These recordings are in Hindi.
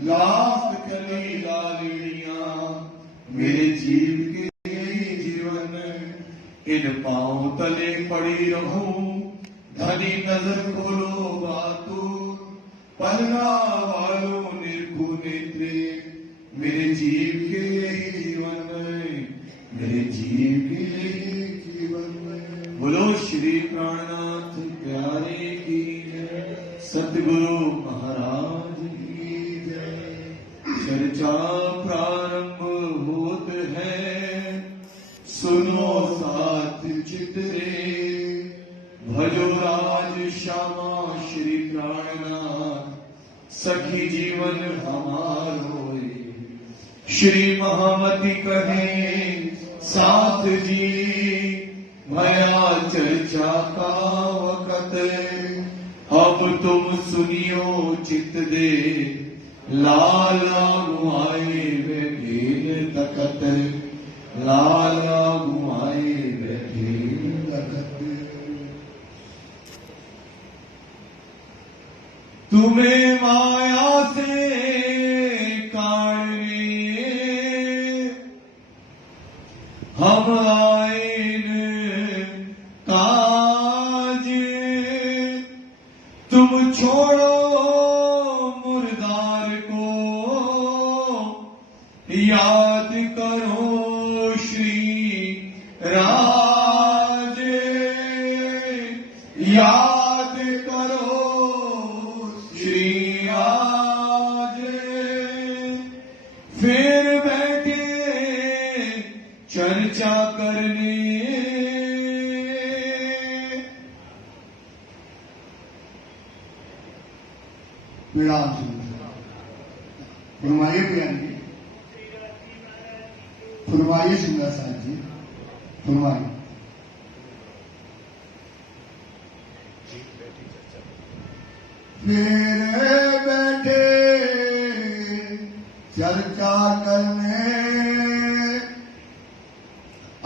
लाख कली लालियां मेरे जीव के जीवन, इन पांव तले पड़ी रहूं, धनी नजर खोलो बातू, पलना वालों निर्भु नेत्रे, मेरे जीव के जीवन में, मेरे जीव के जीवन में। बोलो श्री प्राणनाथ प्यारे की जय, सतगुरु महाराज की जय। चर्चा प्रारंभ होत है, सुनो साथ चितरे, भजो राज श्यामा श्री प्राणनाथ, सखी जीवन हमारो। श्री महामति कहे साथ जी, भया चर्चा का वक़्त, अब तुम सुनियो चित दे, लाला गुआए वे भेद तकत, लाला गुआए वे भेद तकत। तुम्हें माया से काढ़ने हम आए काज, तुम छोड़ो मुर्दार को, याद करो श्री राज, याद करो श्री राज। फिर बैठे चर्चा करने, विराम फरमाइए बयान की, फरमाइए सुंदर साहब जी, फरमाइए। फिर बैठे चर्चा करने,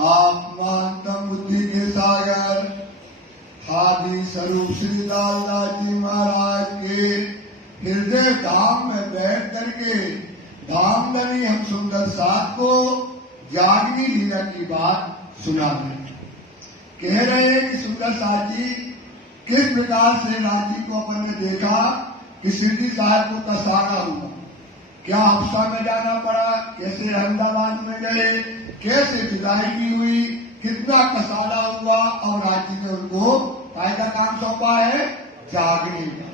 आप मानता बुद्धि के सागर आदि स्वरूप श्री लाला जी महाराज के हृदय धाम में बैठ करके धाम धनी हम सुंदर साथ को जागनी लीला की बात सुना रहे। कह रहे हैं कि सुंदर साथ जी किस प्रकार से राजी को अपन ने देखा कि सिद्धि साहब को कसाना हुआ, क्या हफ्सा में जाना पड़ा, कैसे अहमदाबाद में गए, कैसे जुदाई की हुई, कितना कसाना हुआ, और राजी ने उनको काय का काम सौंपा है, जागने का,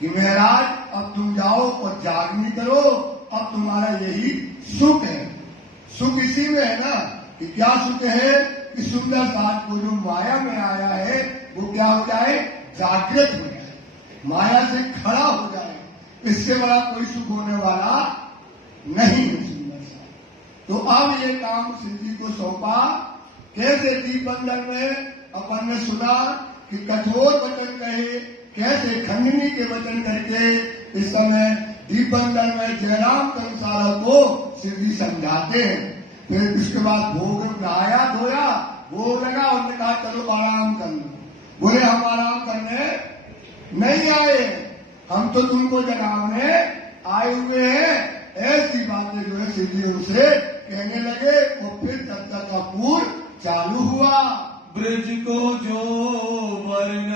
कि महाराज अब तुम जाओ और जागनी करो, अब तुम्हारा यही सुख है। सुख इसी में है ना कि क्या सुख है कि सुंदर साथ को जो माया में आया है वो क्या हो जाए, जागृत हो जाए, माया से खड़ा हो जाए। इससे बड़ा कोई सुख होने वाला नहीं है सुंदर साथ। तो अब ये काम सिद्धि को सौंपा। कैसे दीप बंधन में अपन ने सुना कि कठोर वचन कहे, कैसे खंडनी के वचन करके इस समय दीप बंधन में जयराम कंसारा को सिद्धि समझाते हैं। फिर उसके बाद भोग नहाया धोया, भोग लगा, उन्होंने कहा चलो आराम कर लो। बोले हम आराम करने नहीं आए, हम तो तुमको जगाने आए हुए हैं। ऐसी बातें जो है सिद्धि उनसे कहने लगे। और फिर चर्चा का पूर चालू हुआ। ब्रज को जो वर्णन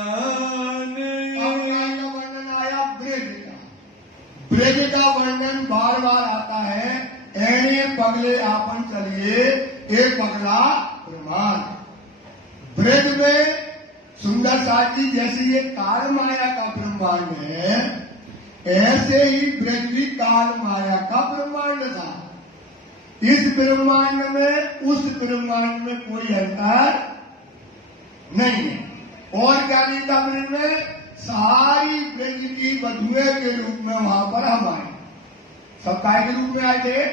आया, ब्रज का वर्णन बार बार आता है। ऐने पगले आपन चलिए, एक पगला प्रमाण। ब्रज में सुंदर साथी जैसे ये काल माया का ब्रह्मांड है, ऐसे ही ब्रज भी काल माया का ब्रह्मांड था। इस ब्रह्मांड में उस ब्रह्मांड में कोई अंतर नहीं है। और क्या नहीं था ब्रज में, सारी ब्रज की वधुएं के रूप में वहां पर हम आए। सब काय के रूप में आए थे,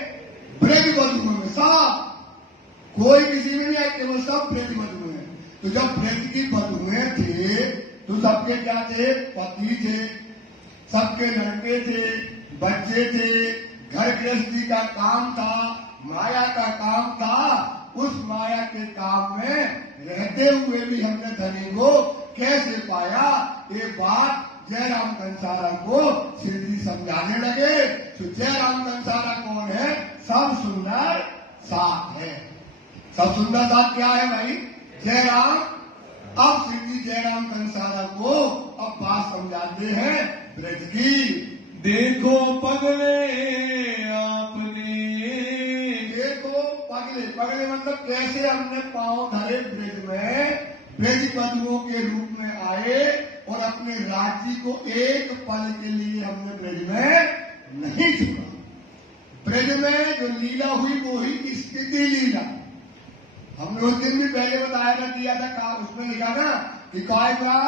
ब्रज वधुओं में। सब कोई किसी में नहीं आए, केवल सब ब्रज वधुएं। तो जब ब्रज की वधुएं थे तो सबके क्या थे, पति थे, सबके लड़के थे, बच्चे थे, घर गृहस्थी का काम था, माया का काम था। उस माया के काम में रहते हुए भी हमने धनी को कैसे पाया, ये बात जयराम कंसारा को शिव जी समझाने लगे। तो जयराम कंसारा कौन है? सब सुंदर साथ है। सब सुंदर साथ क्या है भाई? जयराम। अब शिव जी जयराम कंसारा को अब बात समझाते हैं ब्रज की। देखो पगले आपने, देखो पगले, पगले मतलब कैसे हमने पांव धरे ब्रज में, ब्रज पदुओं के रूप में आए और अपने राज्य को एक पल के लिए हमने ब्रज में नहीं छोड़ा। ब्रज में जो लीला हुई वो हुई स्थिति लीला। हमने उस दिन भी पहले बताया ना, दिया था कहा, उसमें लिखा ना कि काय का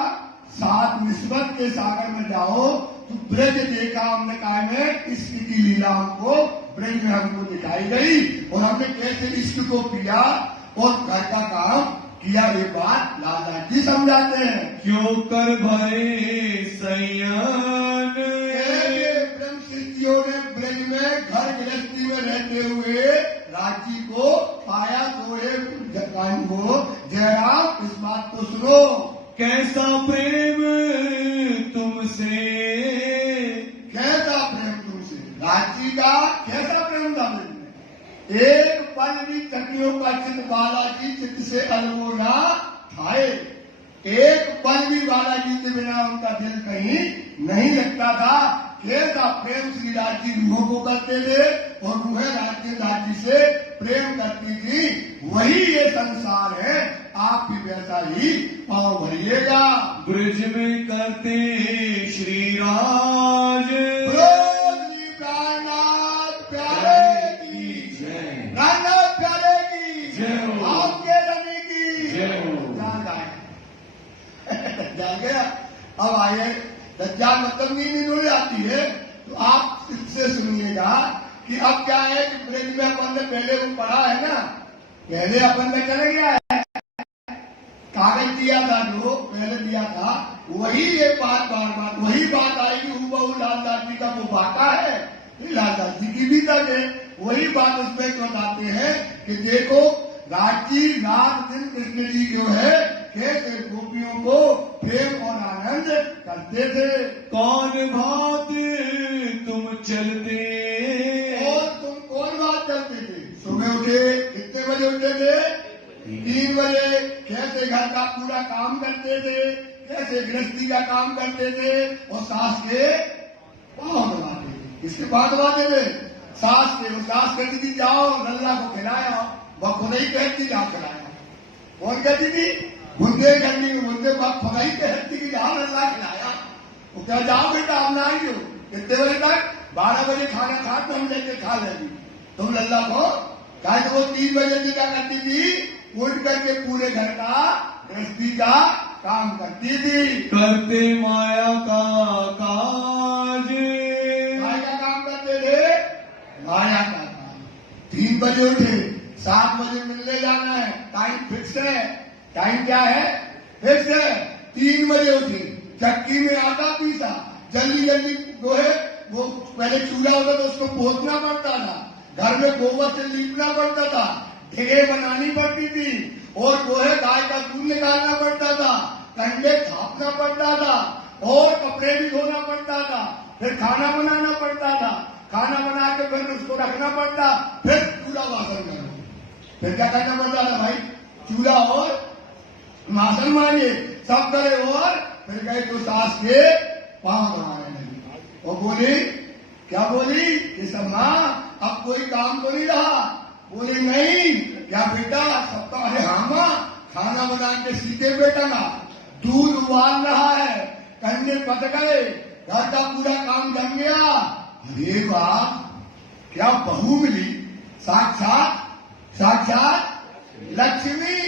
सात निस्बत के सागर में जाओ तो ब्रज देखा हमने। काय में स्थिति लीला हमको ब्रज में हमको दिखाई गई और हमने कैसे इष्ट को पिया और घर का काम किया। ये बात लाला जी समझाते हैं। क्यों कर भरे सैयान, ब्रह्म सिद्धियों ने ब्रज में घर गृहस्थी में रहते हुए राज्य को पाया। तो वो जयराम इस बात को सुनो। कैसा प्रेम तुमसे, कैसा प्रेम तुमसे, राज्य का कैसा प्रेम था ब्रज में। एक पल भी चकियों का चित्त बालाजी चित्त से अलगोना थाए। एक पल भी बालाजी के बिना उनका दिल कहीं नहीं लगता था। कैसा प्रेम श्री राज्य रूहों को करते थे और रूहें राज्य से प्रेम करती थी। वही ये संसार है, आप भी वैसा ही पाँव भरिएगा। ब्रज में करते श्री राज, प्राणनाथ प्यारे की जय, प्राणनाथ प्यारे की जय हो। आपके रवि की जय हो। जा गया। अब आइए, दज्जाल मतलब नींद उड़ जाती है तो आप इससे सुनिएगा कि अब क्या है कि ब्रज में अपन ने पहले वो पढ़ा है ना, पहले अपन ने चले गया है, कागज दिया था जो पहले दिया था, वही ये बात बार बार वही बात आएगी। हूबहू लालदास जी का वो बाता है, लालदास जी की भी तक है। वही बात उसमें बताते हैं कि देखो राजी रात दिन कृष्ण जी जो है कैसे गोपियों को प्रेम और आनंद करते थे। कौन भात तुम चलते, और तुम कौन बात करते थे? सुबह उठे कितने बजे उठते थे? 3 बजे। कैसे घर का पूरा काम करते थे, कैसे गृहस्थी का काम करते थे और सास के पाँव दबाते थे। किसके पाँव दबाते थे? सास के। वो सास कहती थी जाओ लल्ला को खिलाया, वह खुद ही कहती जाओ खिलाया। कौन कहती थी? बुंदे करनी, बुंदे खुद ही कहती कि जाओ लल्ला खिलाया। वो क्या जाओ बेटा हम ना आई हो। कितने बजे तक? 12 बजे खाना खा तो हम लेके खा लेंगे तुम लल्ला को। क्या तो वो 3 बजे से क्या करती थी? उठ करके पूरे घर का गृहस्थी का काम करती थी। करते माया का काज, माया का काम करते थे, माया का काम। 3 बजे उठे, 7 बजे मिलने जाना है, टाइम फिक्स है। टाइम क्या है? फिक्स है। 3 बजे उठे, चक्की में आटा पीसा, जल्दी जल्दी जो है वो पहले चूल्हा होता तो उसको पोतना पड़ता था, घर में गोबर से लीपना पड़ता था, ढेरे बनानी पड़ती थी और जो है गाय का दूध निकालना पड़ता था, कंडे छापना पड़ता था और कपड़े भी धोना पड़ता था, फिर खाना बनाना पड़ता था, खाना बना के फिर उसको रखना पड़ता, फिर चूल्हा वासन करो। फिर क्या करना पड़ता था भाई? चूल्हा और मासन मांगे सब करे और फिर गए तो सास के पाँव दबाने लगी और बोली, क्या बोली कि सब माँ अब कोई काम तो नहीं रहा। बोली नहीं। क्या बेटा? सबका? अरे हाँ माँ, खाना बना के सीधे बेटा का दूध उबाल रहा है, कंडे पक गए, घर का पूरा काम जम गया। अरे वाह, क्या बहू मिली, साक्षात साक्षात लक्ष्मी।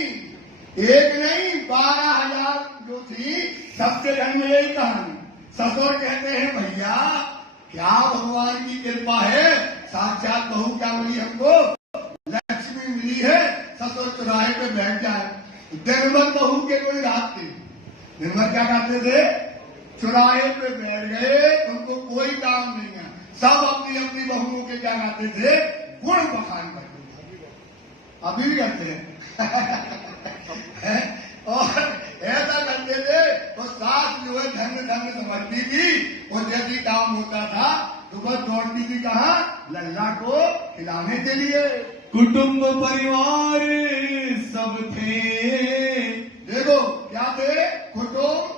एक नहीं 12,000 जो थी, सबके घर में यही कहानी। ससुर कहते हैं भैया क्या भगवान की कृपा है, साक्षात बहू क्या मिली हमको, लक्ष्मी मिली है। ससुर चौराहे पे बैठ जाए, दिन भर बहू के कोई रात थी, दिन भर क्या करते थे? चौराहे पे बैठ गए, उनको कोई काम नहीं है, सब अपनी अपनी बहुओं के क्या करते थे? गुण बखान करते थे। अभी भी करते हैं और ऐसा करते थे तो सास जो है धन्य धन्य समझती थी, और जैसी काम होता था तो बस दौड़ती थी कहाँ, लल्ला को खिलाने के लिए। कुटुंब परिवार सब थे। देखो क्या थे, कुटुंब।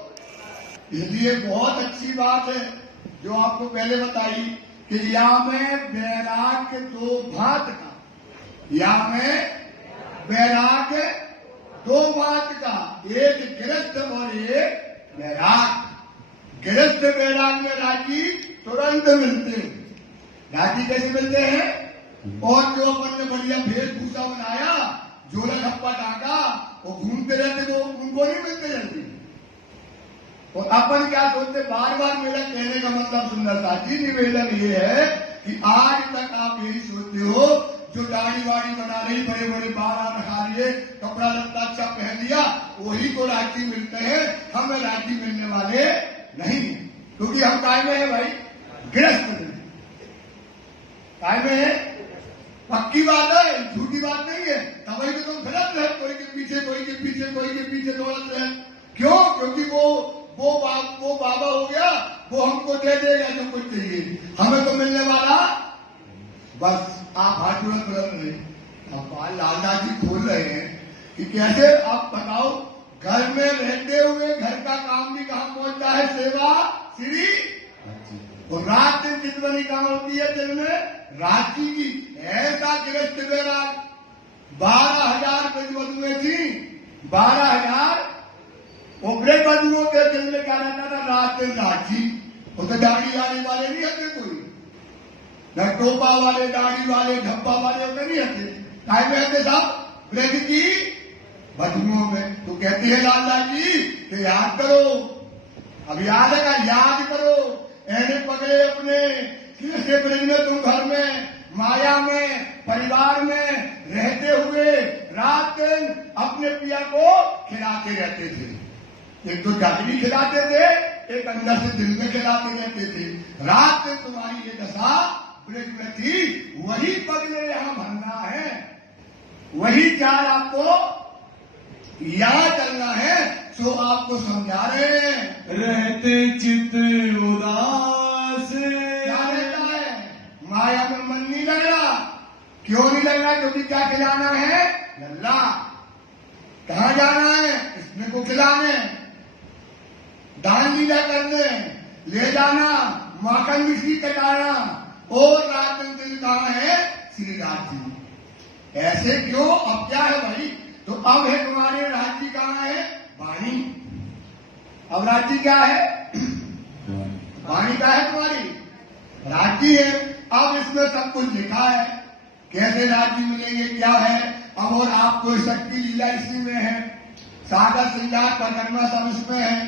इसलिए बहुत अच्छी बात है जो आपको पहले बताई कि या में वैराग्य दो भात का, या में वैराग्य दो बात का, एक गृहस्थ और एक वैराग। गृहस्थ वैराग में राजी तुरंत मिलते हैं। राजी कैसे मिलते हैं, और जो अपन ने बढ़िया वेशभूषा बनाया, झोला खप्पा टाका, वो घूमते रहते तो उनको नहीं मिलते जल्दी। और अपन क्या सोचते, बार बार मेरा कहने का मतलब सुंदरता जी निवेदन ये है कि आज तक आप यही सोचते हो, जो दाढ़ी वाड़ी बना रही, बड़े बड़े बाल रखा लिए, कपड़ा लत्ता अच्छा पहन लिया, वही को राजी मिलते हैं, हमें राजी मिलने वाले नहीं है। क्योंकि हम काय में है भाई, गृहस्थ में। काय में है, पक्की बात है, झूठी बात नहीं है। तभी तो तुम फिरत रहे, कोई के पीछे कोई के पीछे कोई के पीछे दौड़ते हैं। क्यों? क्योंकि वो बाबा हो गया, वो हमको दे देगा जो कुछ चाहिए, हमें तो मिलने वाला। बस आप हाथ जोड़े फिरत रहे। अब लालदास जी खोल रहे हैं कि कैसे, आप बताओ, घर में रहते हुए घर का काम भी कहाँ पहुंचता है, सेवा श्री। और रात दिन चितवनी कहाँ होती है, दिन में रांची की। ऐसा गृहस्थ वैराग, 12,000 ब्रजवधुएं थी, 12,000 ब्रजवधुओं के दिल में क्या रहता था, रात दिन रांची। वो तो दाढ़ी आने वाले नहीं हते कोई, न टोपा वाले, दाढ़ी वाले, धब्बा वाले होते नहीं हते। काय में हते साहब, ब्रज की बधुओं में। तो कहते हैं लालदास जी कि याद करो, अब याद है, याद करो, ऐने पकड़े अपने किसे ब्रज में, तुम घर में माया में परिवार में रहते हुए रात दिन अपने पिया को खिलाते रहते थे। एक तो जागरी खिलाते थे, एक अंदर से दिल में खिलाते रहते थे। रात दिन तुम्हारी ये दशा ब्रज में थी, वही पगले यहां भरना है, वही चार आपको यहाँ चलना है। सो आपको समझा रहे हैं, रहते चित उदास। क्या रहता है, माया में मन नहीं लग रहा। क्यों नहीं लग रहा? क्योंकि क्या खिलाना है, लल्ला। कहाँ जाना है, इसमें को खिलाने, दान लीला करने, ले जाना, माखन मिश्री कटाना, और रात दिन कहाँ है, श्री राज जी। ऐसे क्यों? अब क्या है भाई, तो अब है तुम्हारे राज्य कहाँ है, वाणी। अब राज्य क्या है, वाणी का है तुम्हारी, राज्य है। अब इसमें सब कुछ लिखा है, कैसे राज्य मिलेंगे, क्या है। अब और आपको शक्ति लीला इसी में है, सागर श्रृंगार परिक्रमा सब इसमें है,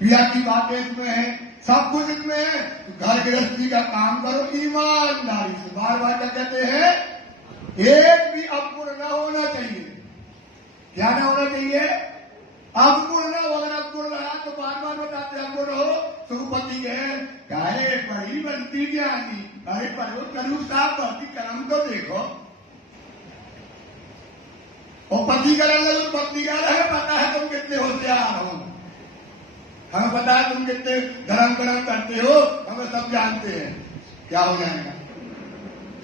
पिया की बातें इसमें है, सब कुछ इसमें है। तो घर गृहस्थी का काम करो ईमानदारी से। बार बार क्या कहते हैं, एक भी अवगुण न होना चाहिए। क्या न होना चाहिए, अवगुण न हो। अगर अवगुण रहा तो बार बार बताते अवगुण हो। सुपति कहे बड़ी बनती ज्ञानी, अरे परो करू साहब भक्ति कर्म तो देखो। और पति करें तो पत्नी का है, पता है तुम कितने होशियार हो, हमें पता है तुम कितने धर्म कर्म करते हो, हमें सब जानते हैं। क्या हो जाएगा,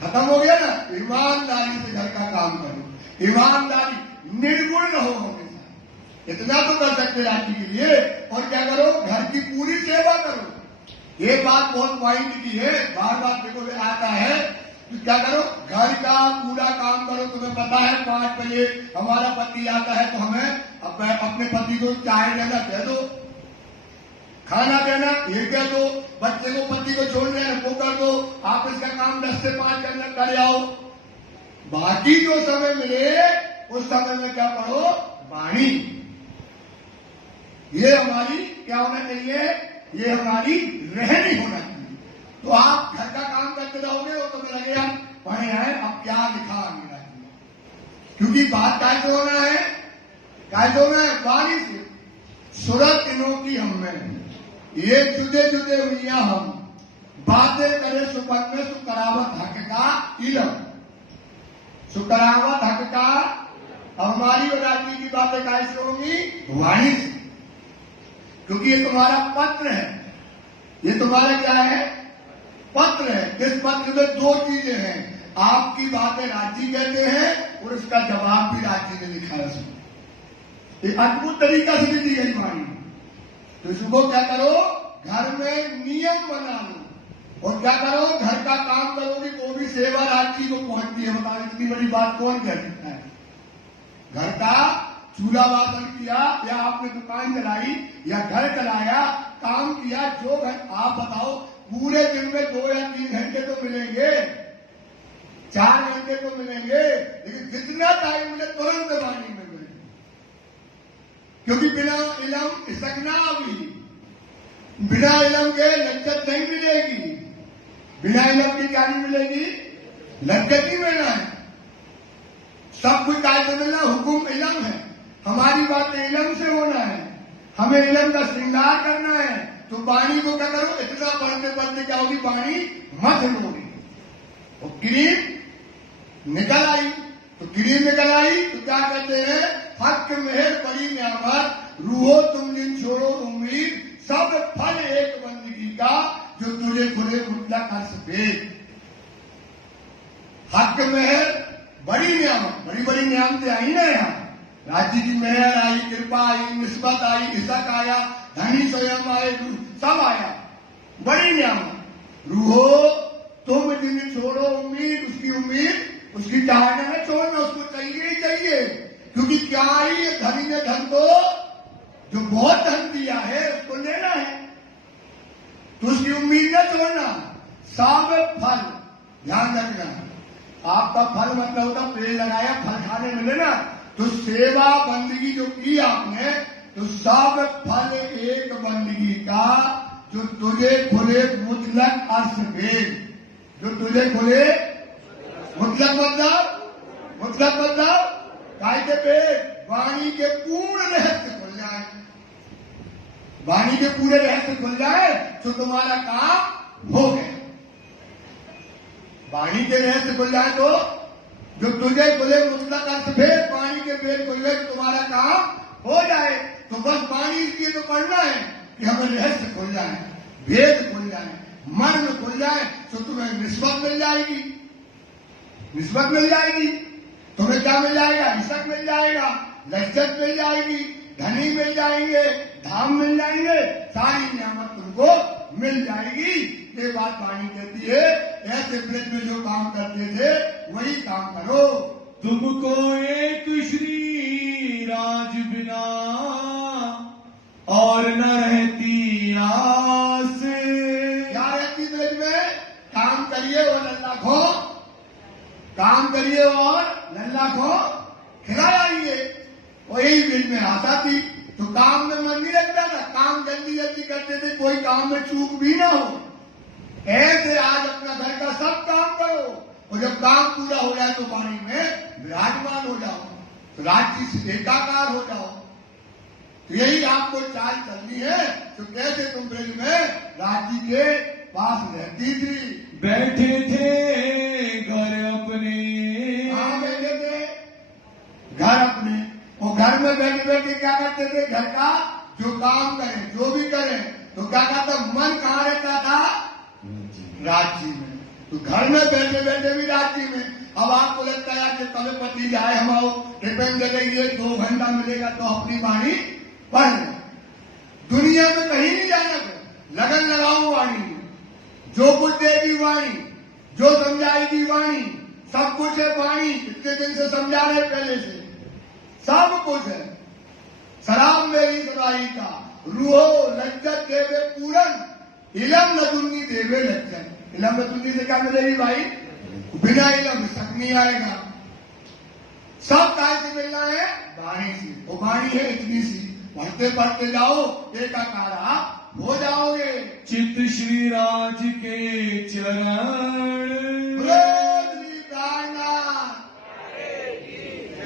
खत्म हो गया ना। ईमानदारी से घर का काम करो, ईमानदारी, निर्गुण रहो हमेशा। इतना तो कर सकते राज्य के लिए। और क्या करो, घर की पूरी सेवा करो। ये बात बहुत पॉइंट की है, बार बार देखो आता है। तो क्या करो, घर का पूरा काम करो। तुम्हें पता है 5 बजे हमारा पति आता है, तो हमें अपने पति को चाय देना दे दो, खाना देना ये दे दो, बच्चे को पति को छोड़ देना वो कर दो, ऑफिस का काम 10 से 5 करना कर आओ। बाकी जो समय मिले उस समय में क्या पढ़ो, वाणी। ये हमारी क्या होना चाहिए, ये हमारी रहनी होना चाहिए। तो आप घर का काम करते रहोगे, वो तुम्हें लगेगा पढ़े आए, अब क्या लिखा मेरा। क्योंकि बात कैसे होना है, कैसे होना है, वाणी से। सूरत इनों की हम में ये जुदे जुदे हुई हम, बातें करे सुपन में सुकरावत हक का इलम, सुकरावत हक का। हमारी और राज्य की बातें कैसे होंगी, वाणी से। क्योंकि ये तुम्हारा पत्र है। ये तुम्हारा क्या है? पत्र है। इस पत्र में दो चीजें हैं, आपकी बातें राज्य कहते हैं और इसका जवाब भी राज्य ने लिखा है उसमें। ये अद्भुत तरीका से दी गई वाणी। तो इसको क्या करो, घर में नियम बना लो और क्या करो, घर का काम करोगे तो भी सेवा राज्य को पहुंचती है। बताओ इतनी बड़ी बात कौन कह सकता है? घर का चूल्हा वादन किया या आपने दुकान चलाई या घर चलाया, काम किया, जो घर, आप बताओ पूरे दिन में 2 या 3 घंटे तो मिलेंगे, 4 घंटे तो मिलेंगे, लेकिन जितना टाइम मिले तुरंत वाणी में मिले, क्योंकि बिना इलम इसकना भी, बिना इलम के लज्जत नहीं मिलेगी। बिना इलम की क्या नहीं मिलेगी? लज्जत ही मिलना है। सब कुछ कायदे मिलना, हुकुम इलम है। हमारी बातें इलम से होना है, हमें इलम का श्रृंगार करना है। तो वाणी को क्या करो, इतना पढ़ते पढ़ते क्या होगी, वाणी मत होगी। और क्रीम निकल आई, तो क्रीम निकल आई तो क्या कहते हैं, हक मेहर बड़ी न्यामत, रूहो तुम दिन छोड़ो उम्मीद, सब फल एक बंदगी का, जो तुझे खुले मुतलक अर्श दे। हक मेहर बड़ी नियामत, बड़ी बड़ी नियामतें आई ना यहाँ। राज्य की मेहर आई, कृपा आई, निस्बत आई, इज्जत आया, धनी स्वयं आए, सब आया, बड़ी नियामत। रूहो तुम दिन छोड़ो उम्मीद, उसकी उम्मीद, उसकी चाहने में छोड़ना, उसको चाहिए ही चाहिए। क्योंकि क्या आई, ये धनी ने धन को, जो बहुत धन दिया है उसको लेना है, तो उसकी उम्मीद न छोड़ना। सब फल ध्यान रखना, आपका फल मतलब होता पेड़ लगाया फल खाने मिले ना, तो सेवा बंदगी जो की आपने, तो सब फल एक बंदगी का, जो तुझे खुले मुतलक अर्श दे, जो तुझे खुले मुतलक मतलब कायदे पे वाणी के पूर्ण रहस्य खुल जाए, वाणी के पूरे रहस्य खुल जाए तो तुम्हारा काम हो गया। वाणी के रहस्य खुल जाए तो जो तुझे खुले मुतलक अर्श भेद, वाणी के भेद खुल गए तो तुम्हारा काम हो जाए। तो बस वाणी इसलिए तो पढ़ना है कि हमें रहस्य खुल जाए, भेद खुल जाए, मर्म खुल जाए, तो तुम्हें निस्बत मिल जाएगी, निस्बत मिल जाएगी। तुम्हें क्या मिल जाएगा? इज्जत मिल जाएगा, लज्जत मिल जाएगी, धनी मिल जाएंगे, धाम मिल जाएंगे, सारी नियामत तुमको मिल जाएगी। ये बात वाणी कहती है। ऐसे ब्रज में जो काम करते थे वही काम करो। तुमको एक श्री राज बिना और न रहती आस। क्या रहती ब्रज में? काम करिए और लल्ला खो, काम करिए और लल्ला खो खिलाइए, वही ब्रज में आशा थी। तो काम में मन नहीं लगता था, काम जल्दी जल्दी करते थे, कोई काम में चूक भी ना हो। ऐसे आज अपना घर का सब काम करो और जब काम पूरा हो जाए तो वाणी में विराजमान हो जाओ, तो राज्य से एकाकार हो जाओ। तो यही आपको चाल चलनी है। तो कैसे तुम ब्रज में राज्य के पास रहती थी? बैठे थे घर अपने। कहाँ बैठे थे? घर अपने। वो घर में बैठे बैठे क्या करते थे? घर का जो काम करें, जो भी करें, तो क्या कहता, मन कहाँ रहता था? राज्य में। तो घर में बैठे बैठे भी राज्य में। अब आपको लगता है कि कभी पति जाए हम आओ टिफिन दे देंगे, 2 घंटा मिलेगा तो अपनी वाणी पढ़ लें। दुनिया में कहीं नहीं जाना, लगन लगाओ वाणी में, जो कुछ देगी वाणी, जो समझाएगी वाणी, सब कुछ है वाणी। इतने दिन से समझा रहे पहले से, सब कुछ है। शराब मेरी सराई का, रूहो लज्जत देवे पूरन, इलम नदुन्नी देवे लज्जत। इलम नदुन्नी से क्या मिलेगी भाई? बिना इलम शक नहीं आएगा। सब काय से मिलना है? वाणी से। वो वाणी है इतनी सी, पढ़ते पढ़ते जाओ, एकाकार आप हो जाओगे। चित श्री राज के चरण।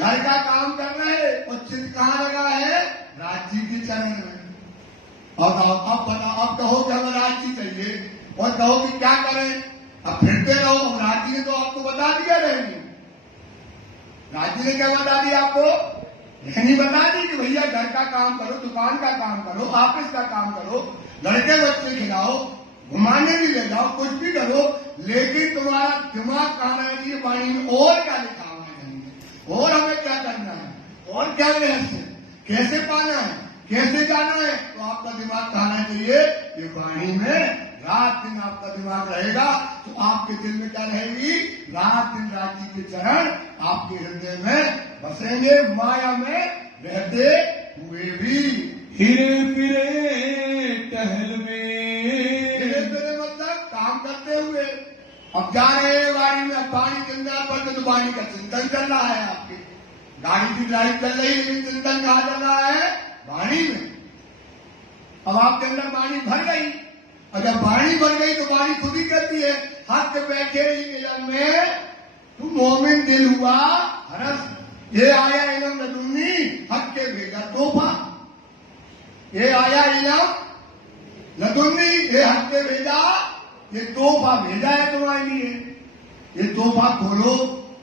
घर का काम करना है और चित्त कहाँ लगा है? राज्य के चरण में। अब बताओ, अब कहो कि हमें राज्य चाहिए और कहो कि क्या करें? अब फिरते रहो। राज्य ने तो आपको बता दिया रहेंगे। राज्य ने क्या बता दिया आपको? नहीं बता दी कि भैया घर का काम करो, दुकान का काम करो, ऑफिस का काम करो, लड़के बच्चे खिलाओ, घुमाने भी ले जाओ, कुछ भी करो, लेकिन तुम्हारा दिमाग कहाँ रहना चाहिए वाणी में और क्या लिखा हुआ है, और हमें क्या करना है, और क्या रहस्य, कैसे पाना है, कैसे जाना है, तो आपका दिमाग कहाँ रहना चाहिए, ये वाणी में रात दिन आपका दिमाग रहेगा तो आपके दिल में क्या रहेगी, रात दिन राजी के चरण आपके हृदय में बसेंगे, माया में रहते हुए भी। हिरे फिरे टहल में, हिरे फिरे मतलब काम करते हुए। अब जा रहे हैं गाड़ी में, अब पानी चिंतन पर तो पानी का चिंतन चल रहा है, आपकी गाड़ी की ड्राइव चल रही है, लेकिन चिंतन कहाँ चल रहा है, वाणी में। अब आपके अंदर वाणी भर गई, और जब वाणी भर गई तो वाणी खुद ही कहती है, हक बैठे ही इलम में तू मोमिन दिल हुआ हरस, ये आया इलम लदुन्नी हक के भेजा तोहफा, ये आया इलम लदुन्नी ये हक के भेजा, ये तोहफा भेजा है तुम्हारे लिए, ये तोहफा खोलो,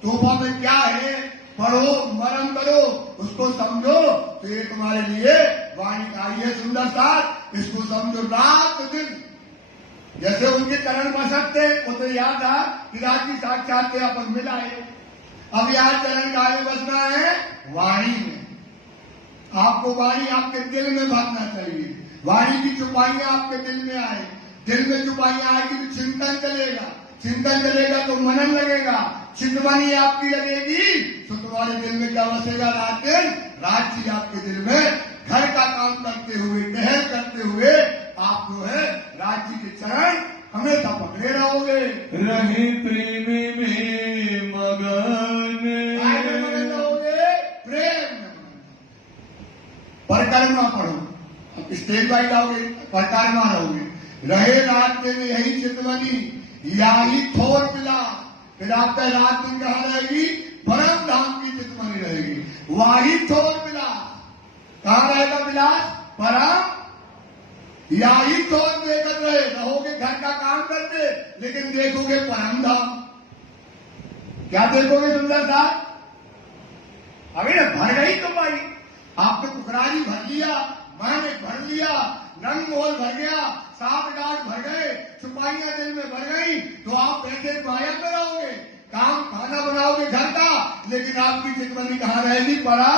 तोहफा में क्या है, पढ़ो, मरम करो, उसको समझो, तो ये तुम्हारे लिए वाणी आई है सुंदर साथ, इसको समझो रात दिन। जैसे उनके चरण बसत थे, वो तो याद था कि रात की साक्षात थे, अपन मिलाए। अब यार चरण का आगे बसना है वाणी में। आपको वाणी आपके दिल में भरना चाहिए, वाणी की चुपाइयां आपके दिल में आए, दिल में चुपाइयां आएगी तो चिंतन चलेगा, चिंतन चलेगा तो मनन लगेगा, चिंतवानी आपकी लगेगी तो तुम्हारे दिल में क्या बसेगा, रात दिन राज्य आपके दिल में, घर का काम करते हुए, टहल करते हुए आप जो है राज्य के चरण हमेशा पकड़े रहोगे। रहे प्रेम में मगन, मगन रहोगे, प्रेम में परिक्रमा पढ़ो, अब स्टेज बाई जाओगे परिक्रमा रहोगे, रहे रात में यही चितवनी या ही थोर मिला, फिर आपका रात दिन कहाँ रहेगी, परम धाम की चितवनी रहेगी, वाही थोर मिला, कहाँ रहेगा विलास, परम या ही थोर देकर रहोगे, घर का काम करते लेकिन देखोगे परम धाम। क्या देखोगे सुंदर साहब, अभी ना भर गई तो भाई, आपने कुकरारी भर लिया, मैंने भर लिया, रंग मोहल भर गया, सात गांठ भर गए, छुपाइयां दिल में भर गई, तो आप कैसे माया में रहोगे, काम खाना बनाओगे घर का, लेकिन आपकी चितवनी कहाँ रहेगी, पड़ा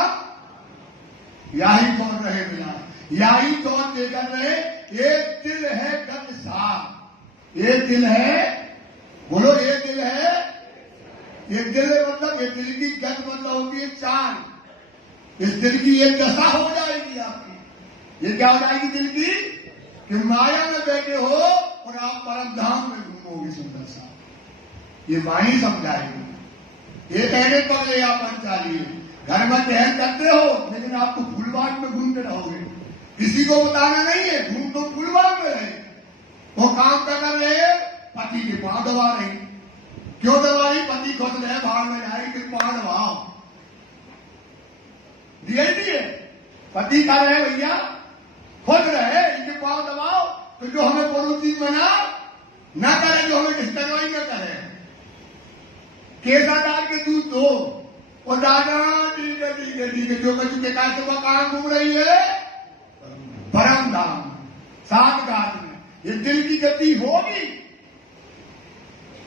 याही कौन रहे मिला, याही कौन देकर रहे, एक दिल है गत साफ, एक दिल है, बोलो ये दिल है, ये दिल है मतलब ये दिल की गत मतलब होती है चाल, इस दिल की ये दशा हो जाएगी आपकी, ये क्या हो जाएगी दिल की, कि माया में बैठे हो और आप परम धाम में घूमोगे सुंदर सा, ये वाणी समझाएगी। ये कहने पर ले आप पंचाली घर में टहल करते हो, लेकिन आपको फूलबाग में घूमते रहोगे, किसी को बताना नहीं है, घूम तो फूलबाग में रहे, वो काम कर रहे, पति के पांव दबा रही, क्यों दबा रही, पति खुद रहे बाहर में जाए कि पांव दबाओ, रियलिटी है, पति का रहे भैया खुद रहे, इनके पांव दबाओ, तो जो हमें पड़ोसी बना न करे, जो हमें डिस्टर्बाई न करे, केसा डाल के दूध दो, और दादा ठीक है ठीक है ठीक है, जो कछु के काय सुबह कहां घूम रही है, परम धाम सात घाट में, ये दिल की गति होगी,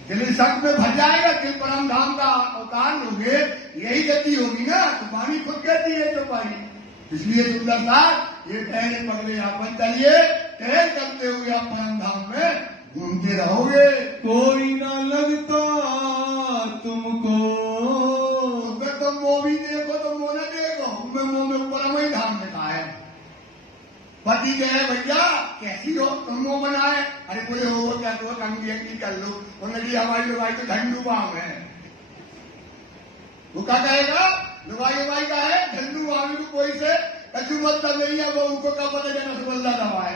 दिल सब में भर जाएगा, दिल परम धाम का अवतार लोगे, यही गति होगी ना, तो वाणी खुद कहती है जो पानी, इसलिए सुंदर साथ ये टहले पगले आपन चलिए, टहल करते हुए आप परम धाम में घूमते रहोगे, कोई ना लगता तुमको, अगर तुम वो भी देखो तो वो न देखो, मुंह में परम ही धाम लिखा है, पति कहे भैया कैसी हो तुम वो बनाए, अरे कोई हो क्या तो रंग बिरंगी कर लो, उन्होंने हमारी लुगाई तो झंडू बाम है, वो क्या कहेगा, लुगाई उगाई का है झंडू बाम, को कोई से कछु मतलब नहीं है, वो उनको क्या पता है रसगुल्ला दवाए,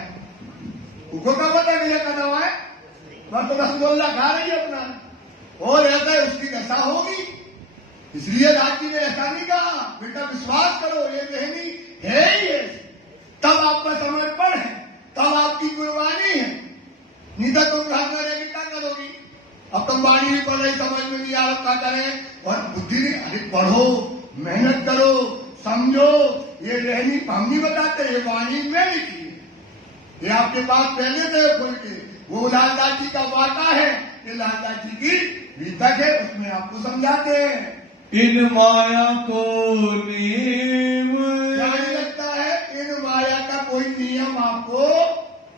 उनको क्या पता है का दवाए, बस तो रसगुल्ला खा रही है अपना, और ऐसा है उसकी दशा होगी, इसलिए राजी ने ऐसा नहीं कहा, बेटा विश्वास करो ये रहनी है ही है, तब आपका समर्पण है, तब आपकी कुर्बानी है, नहीं तो तुम घर में रहेगी क्या करोगी, अब तुम वाणी भी पढ़ रही समझ में नहीं आ रहा क्या करें, और बुद्धि नहीं, अरे पढ़ो मेहनत करो समझो ये रहनी हम नहीं बताते, ये वाणी में लिखी है, ये आपके पास पहले से खुल के वो लालदास जी का वार्ता है, ये लालदास जी की वितक है, उसमें आपको समझाते हैं। इन माया को नेम क्या नहीं लगता है? इन माया का कोई नियम आपको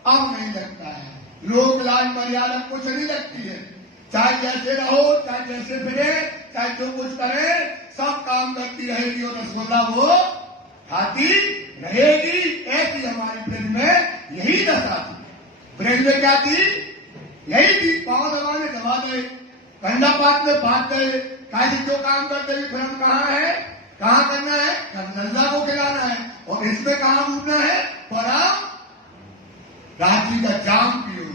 अब नहीं लगता है। लोक लाज मर्यादा कुछ नहीं लगती है, चाहे जैसे रहो, चाहे जैसे फिरे, चाहे जो कुछ करे, सब काम करती रहेगी और रसगुल्ला वो खाती रहेगी। ऐसी हमारी ब्रज में यही दशा थी। ब्रज में क्या थी? यही थी, पांव दबाने दबा गए, कंधा पात में बांट गए, काजी जो काम करते हुए फिर हम कहाँ है, कहाँ करना है, नंदा को खिलाना है, और इसमें कहाँ डूबना है, परम रात्रि का जाम पियो,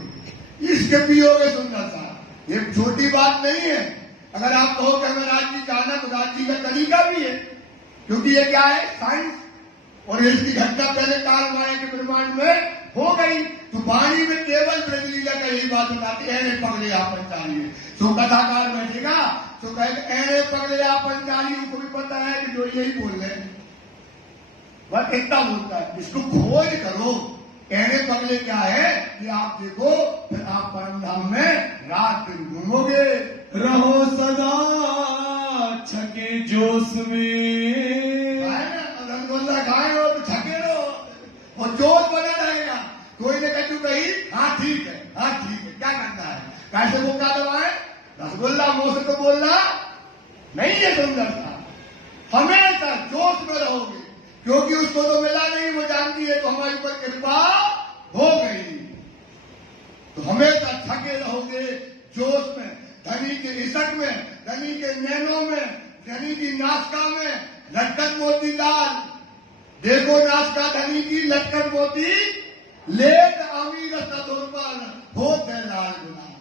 इसके पियोगे सुंदर सा। ये छोटी बात नहीं है। अगर आप कहो कि हमें रात्रि जाना, तो रात्रि का तरीका भी है, क्योंकि ये क्या है, साइंस, और इसकी घटना पहले काल माया के ब्रह्मांड में हो गई। तो वाणी में केवल ब्रजलीला का यही बात बताती है, पगले आपन चाहिए। सो कथाकार बैठेगा तो कहे ऐने पगले आपन चाहिए, उनको भी पता है कि जो यही बोल रहे हैं, वह इतना बोलता है। इसको खोज करो, ऐने पगले क्या है कि आप देखो, फिर आप परम धाम में रात दिन घूमोगे। रहो सदा छके जोश में, रसगुल्ला खाए हो तो छके रहो, और जोश बना रहेगा। कोई ने कहा कही, हाँ ठीक है, हाँ ठीक है, क्या करना है, कैसे वो क्या दबाए, रसगुल्ला मुंह से तो बोलना नहीं है सुंदर सा। हमेशा जोश में रहोगे, क्योंकि उसको तो मिला नहीं, वो जानती है तो हमारे ऊपर कृपा हो गई। तो हमेशा थके रहोगे जोश में, धनी के इशक में, धनी के नैनों में, धनी की नासिका में लटकन मोती लाल। देखो नासिका धनी की लटकन मोती, लेट अमीर सदुर्बल होते लाल गुलाल।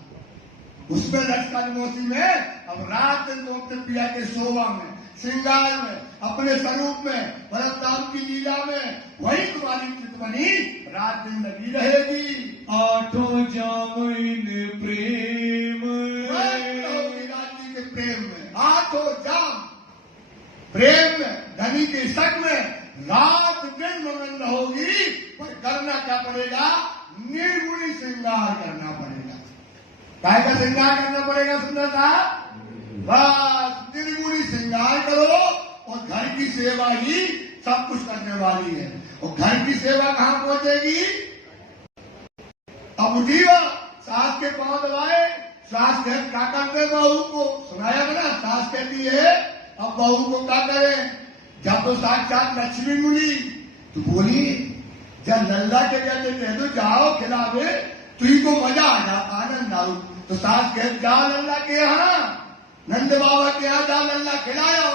उसमें लटकन मोती में अब रात दिन घूमते पिया के शोभा में, श्रृंगार में, अपने स्वरूप में, भरतराम की लीला में, वही तुम्हारी चितमनी रात दिन लगी रहेगी। आठों जाम इन प्रेम रात्रि के प्रेम में, आठों जाम प्रेम में, धनी के शक में रात दिन मगन रहोगी। पर करना क्या पड़ेगा? निर्गुणी श्रृंगार करना पड़ेगा। काय का श्रृंगार करना पड़ेगा सुंदर साहब? बस निर्गुणी श्रृंगार करो, और घर की सेवा ही सब कुछ करने वाली है। और घर की सेवा कहाँ पहुंचेगी? अब उठियो, सास के पांव दबाए, सास कह क्या करते बहू को, सुनाया ना, सास कहती है अब बहू को क्या करें, जब तो साक्षात लक्ष्मी मिली तो बोली, जब लल्ला के कहते कह दो जाओ खिलावे, तुझी को मजा आ जा, आनंद आओ। तो सास कह जा लल्ला के यहाँ, नंद बाबा के यहाँ जा, लल्ला खिलाओ।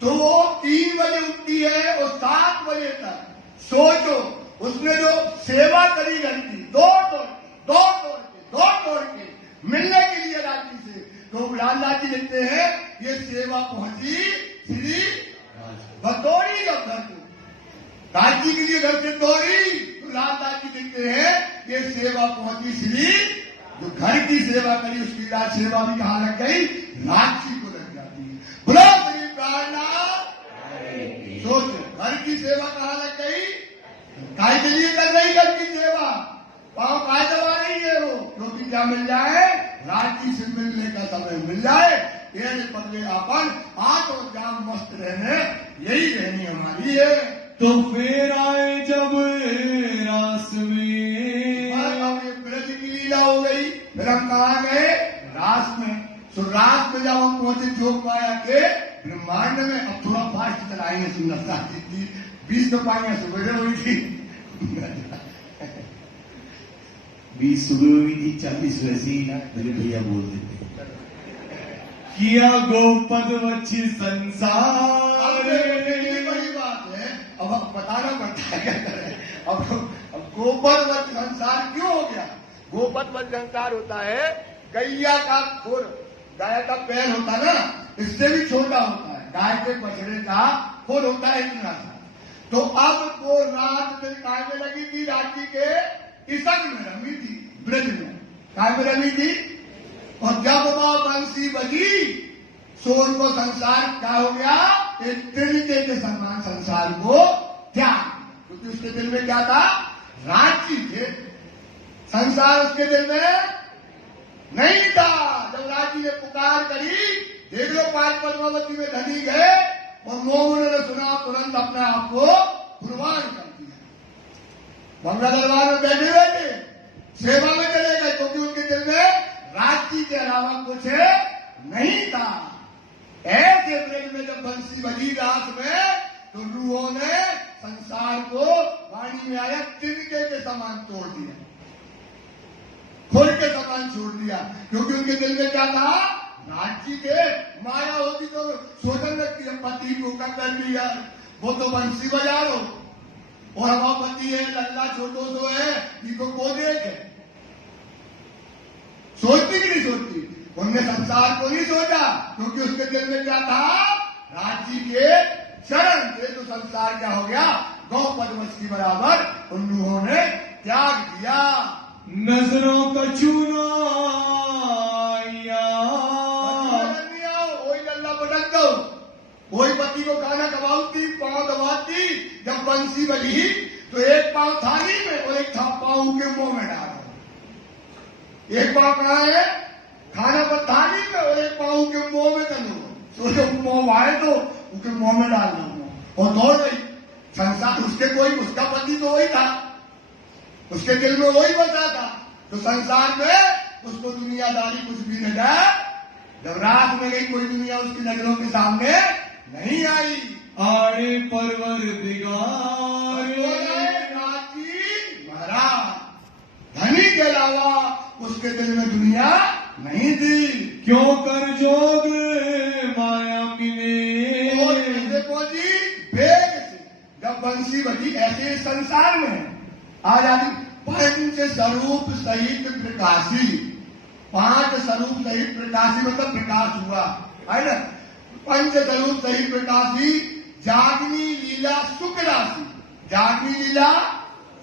तो वो 3 बजे उठती है और 7 बजे तक, सोचो उसने जो सेवा करी घर की, दौड़ के मिलने के लिए रात्रि से। तो लालदास जी लिखते हैं ये सेवा पहुंची श्री बतौरी जब घर को, राजी के लिए घर से दौड़ी। तो लालदास जी लिखते हैं ये सेवा पहुंची श्री, जो घर की सेवा करी उसकी राज सेवा भी कहाँ लग गई, राक्षी को लग जाती है। बोलो श्री प्राणनाथ। सोच घर की सेवा कहाँ लग गई, काय के लिए कर रही घर की सेवा, पाँव काय दबा रही है वो, क्योंकि क्या मिल जाए, राजी से मिलने का समय मिल जाए। ये पगले अपन आज और जाम मस्त रहने, यही रहनी हमारी है। तो फिर आए जब रास में, अब ये ब्रज की लीला हो गई, फिर हम कहाँ गए, रास में। तो रात में जब हम पहुंचे जोग माया के ब्रह्मांड में, अब थोड़ा फास्ट चलाएंगे सुंदरता जी, 20 तो पाएंगे, सुबह हुई थी 20 सुबह हुई थी, 40 वैसे ही मेरे भैया बोल देते किया गोपद वच्छी संसार। बड़ी बात है, अब हम बताना पड़ता है क्या करें। अब गोपद वच्छ संसार क्यों हो गया? गोपद वच्छ संसार होता है गैया का खुर, गाय का पैर होता है ना, इससे भी छोटा होता है, गाय के बछड़े का खुर होता है इतना सा। तो अब वो रात दिन काय में लगी थी, रात्रि के इशक में रमी थी, ब्रज में काय में रमी थी। और जब वह बंसी बजी, सो उनको संसार क्या हो गया, एक तरीके के समान संसार को त्याग, क्योंकि उसके दिल में क्या था? राज्य थे। संसार उसके दिल में नहीं था। जब राज्य ने पुकार करी, देख लो 5 पद्मावती में धनी गए और मोहन ने सुना, तुरंत अपने आप को कुर्बान कर दिया। बंगला दरबार में बैठे बैठे सेवा में चले गए, क्योंकि उनके दिल में राज्य के अलावा कुछ नहीं था। ऐसे ब्रेल में जब बंसी बजी रात में, तो रूहों ने संसार को वाणी में आया तिनके के समान तोड़ दिया, खुर के समान छोड़ दिया, क्योंकि उनके दिल में क्या था? राज्य के। माया होती तो सोचने लगती है पति को कर लिया, वो तो बंसी बजा लो, और हवा पति है, लल्ला छोटो सो है, इनको को देखे। सोचती कि नहीं सोचती? उनने संसार को नहीं सोचा, क्योंकि उसके दिल में क्या था? राज्य के चरण थे। तो संसार क्या हो गया? गौ पद्मस की बराबर उन्होंने त्याग दिया। नजरों का चूना वही लल्ला पटक दो, वही पति को खाना खवाती, पांव दबाती। जब बंसी बजी तो एक पांव थाली में और एक पांव के मुंह में डालो। एक पांव कहाँ है? खाना पर थाली में, और एक पांव के मुंह में चलो। सोचो मुंह आए तो उसके मुंह में डाल दो, और दौड़ गई। संसार उसके कोई, उसका पति तो वही था, उसके दिल में वही बचा था। तो संसार में उसको दुनियादारी कुछ भी न जाए। जब रात में गई, कोई दुनिया उसकी नजरों के सामने नहीं आई। आए परवरदिगार महाराज, धनी के अलावा उसके दिल में दुनिया नहीं थी। क्यों कर जोग माया मिले, और कैसे पहुंची? वेग से। जब बंसी बजी, ऐसे संसार में आज आदि 5 स्वरूप सहित प्रकाशी, 5 स्वरूप सहित प्रकाशी मतलब प्रकाश हुआ है ना। 5 स्वरूप सहित प्रकाशी, जागनी लीला शुक्र राशि, जागनी लीला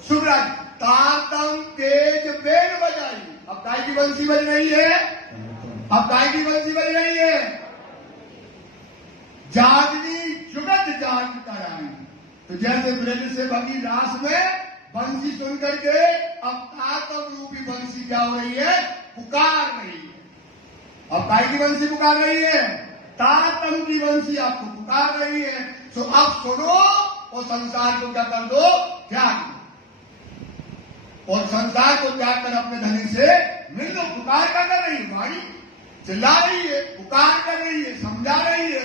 शुक्र राशि, तातम तेज बेग बजाई। अब गाय की बंसी बज रही है, अब गाय की बंसी बज रही है। जागनी जुगत जाग कराई। तो जैसे ब्रज से भगी रास में बंसी सुन करके अब तातम रूपी बंसी क्या हो रही है? पुकार रही है। अब गाय की बंसी पुकार रही है, तातम की बंसी आपको पुकार रही है। तो अब सुनो और संसार को क्या कर दो? त्याग। और संसार को त्याग कर अपने धनी से मिल लो। पुकार क्या कर रही है? वाणी चिल्ला रही है, पुकार कर रही है, समझा रही है,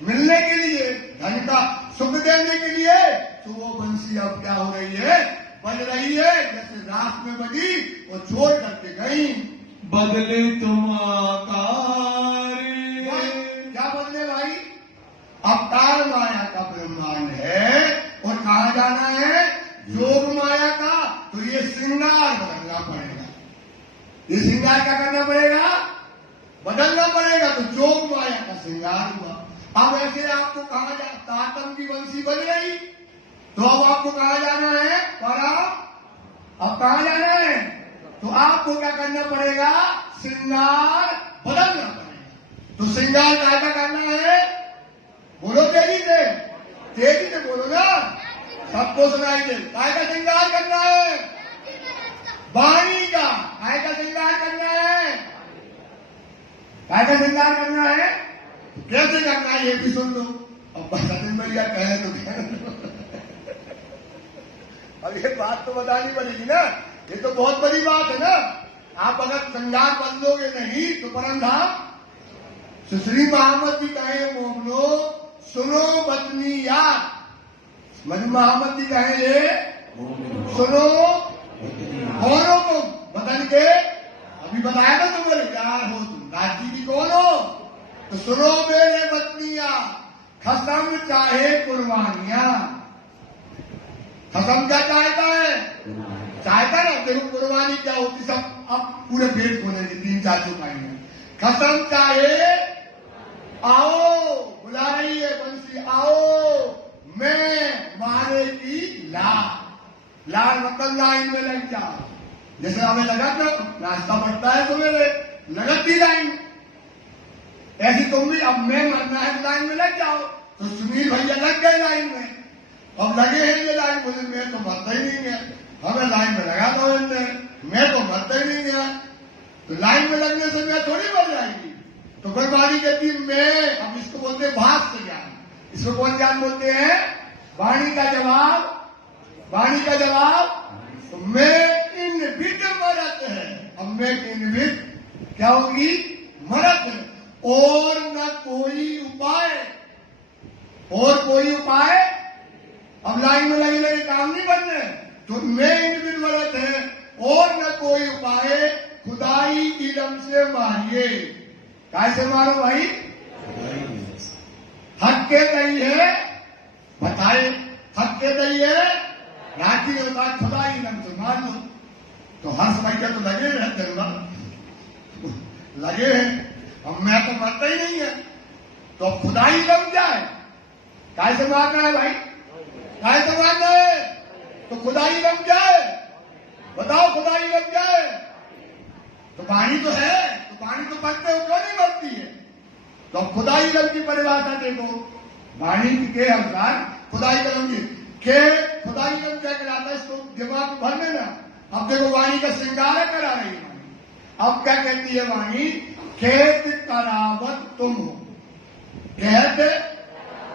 मिलने के लिए, धन का सुख देने के लिए। तो वो बंसी अब क्या हो रही है? बज रही है। जैसे रात में बजी वो छोड़ करके गई। बदले तुम आकार, क्या बदले भाई? अवतार माया का ब्रह्मांड है, और कहाँ जाना है? योग माया का। तो ये श्रृंगार बदलना पड़ेगा, ये श्रृंगार क्या करना पड़ेगा? बदलना पड़ेगा। तो योग माया का श्रृंगार हुआ। अब ऐसे आपको कहा जा, तातम की बंसी बज रही, तो अब आपको कहाँ जाना है? अब कहाँ जाना है? तो आपको क्या करना पड़ेगा? श्रृंगार बदलना पड़ेगा। तो श्रृंगार क्या करना है? बोलो तेजी से बोलो ना, सबको सुनाई दे। काय का श्रृंगार करना है? वाणी का। काय का श्रृंगार करना है? काय का श्रृंगार करना है? कैसे करना है ये भी सुन लो। अब सचिन भैया कहे तो अब ये बात तो बतानी पड़ेगी ना, ये तो बहुत बड़ी बात है ना। आप अगर श्रृंगार बदलोगे नहीं तो परम धाम। श्री मोहम्मद जी कहे मोहम्मदो सुनो बचनी याद। मोहम्मद जी कहे ये सुनो कौनों को बदल के, अभी बताया ना तुम्हें यार हो तुम राज्य की कौन हो? तो सुनो मेरे बचनिया, खसम चाहे कुर्बानियां। खसम क्या चाहता है? चाहता ना, देखो कुर्बानी क्या होती, सब अब पूरे पेट खोलेंगे, 3-4 चुपाएंगे। खसम चाहे, आओ बुला रही है बंसी, आओ मैं मारे की लाल मतलब लाइन में लग जाओ। जैसे हमें लगा तो नाश्ता बढ़ता है सवेरे, लगती लाइन, ऐसी तुम भी अब मैं मरना है लाइन में लग जाओ। तो सुनील भैया लग गए लाइन में। अब लगे हैं ये लाइन, बोले मैं तो मरता ही नहीं गया, हमें लाइन में लगा दो इनने, मैं तो मरता ही नहीं गया। तो लाइन में लगने से मैं थोड़ी मर जाएगी। तो फिर वाणी कहती मैं, अब इसको बोलते हैं भाष्य ज्ञान। इसको कौन ज्ञान बोलते हैं? वाणी का जवाब, वाणी का जवाब। तो मैं इन विद मरत है, अब मैं इन विद क्या होगी? मरत है। और न कोई उपाय, और कोई उपाय। अब लाइन में लगे लगे काम नहीं बनने, तो मैं इन विद मरत है और न कोई उपाय, खुदाई इलम से मारिए। कैसे मारो भाई? हक के दई है बताए, हक के दई है राजी होता है, खुदाई इलम से मार लो। तो हर्ष भैया तो लगे रहते हैं, लगे हैं। अब मैं तो मरता ही नहीं है, तो अब खुदाई लग जाए। कैसे मारना है भाई? कैसे मारना है? तो खुदाई लग जाए, बताओ खुदाई लग जाए। तो वाणी तो है, तो वाणी तो बनते हो, क्यों नहीं बनती है? तो अब खुदाई लग की परिभाषा देखो, वाणी के अनुसार खुदाई कलम के खुदाई लग क्या कराता है, इसको दिमाग भर लेना। अब देखो वाणी का श्रृंगार करा रही है वाणी। अब क्या कहती है वाणी? खेत करावत तुम हो। कहते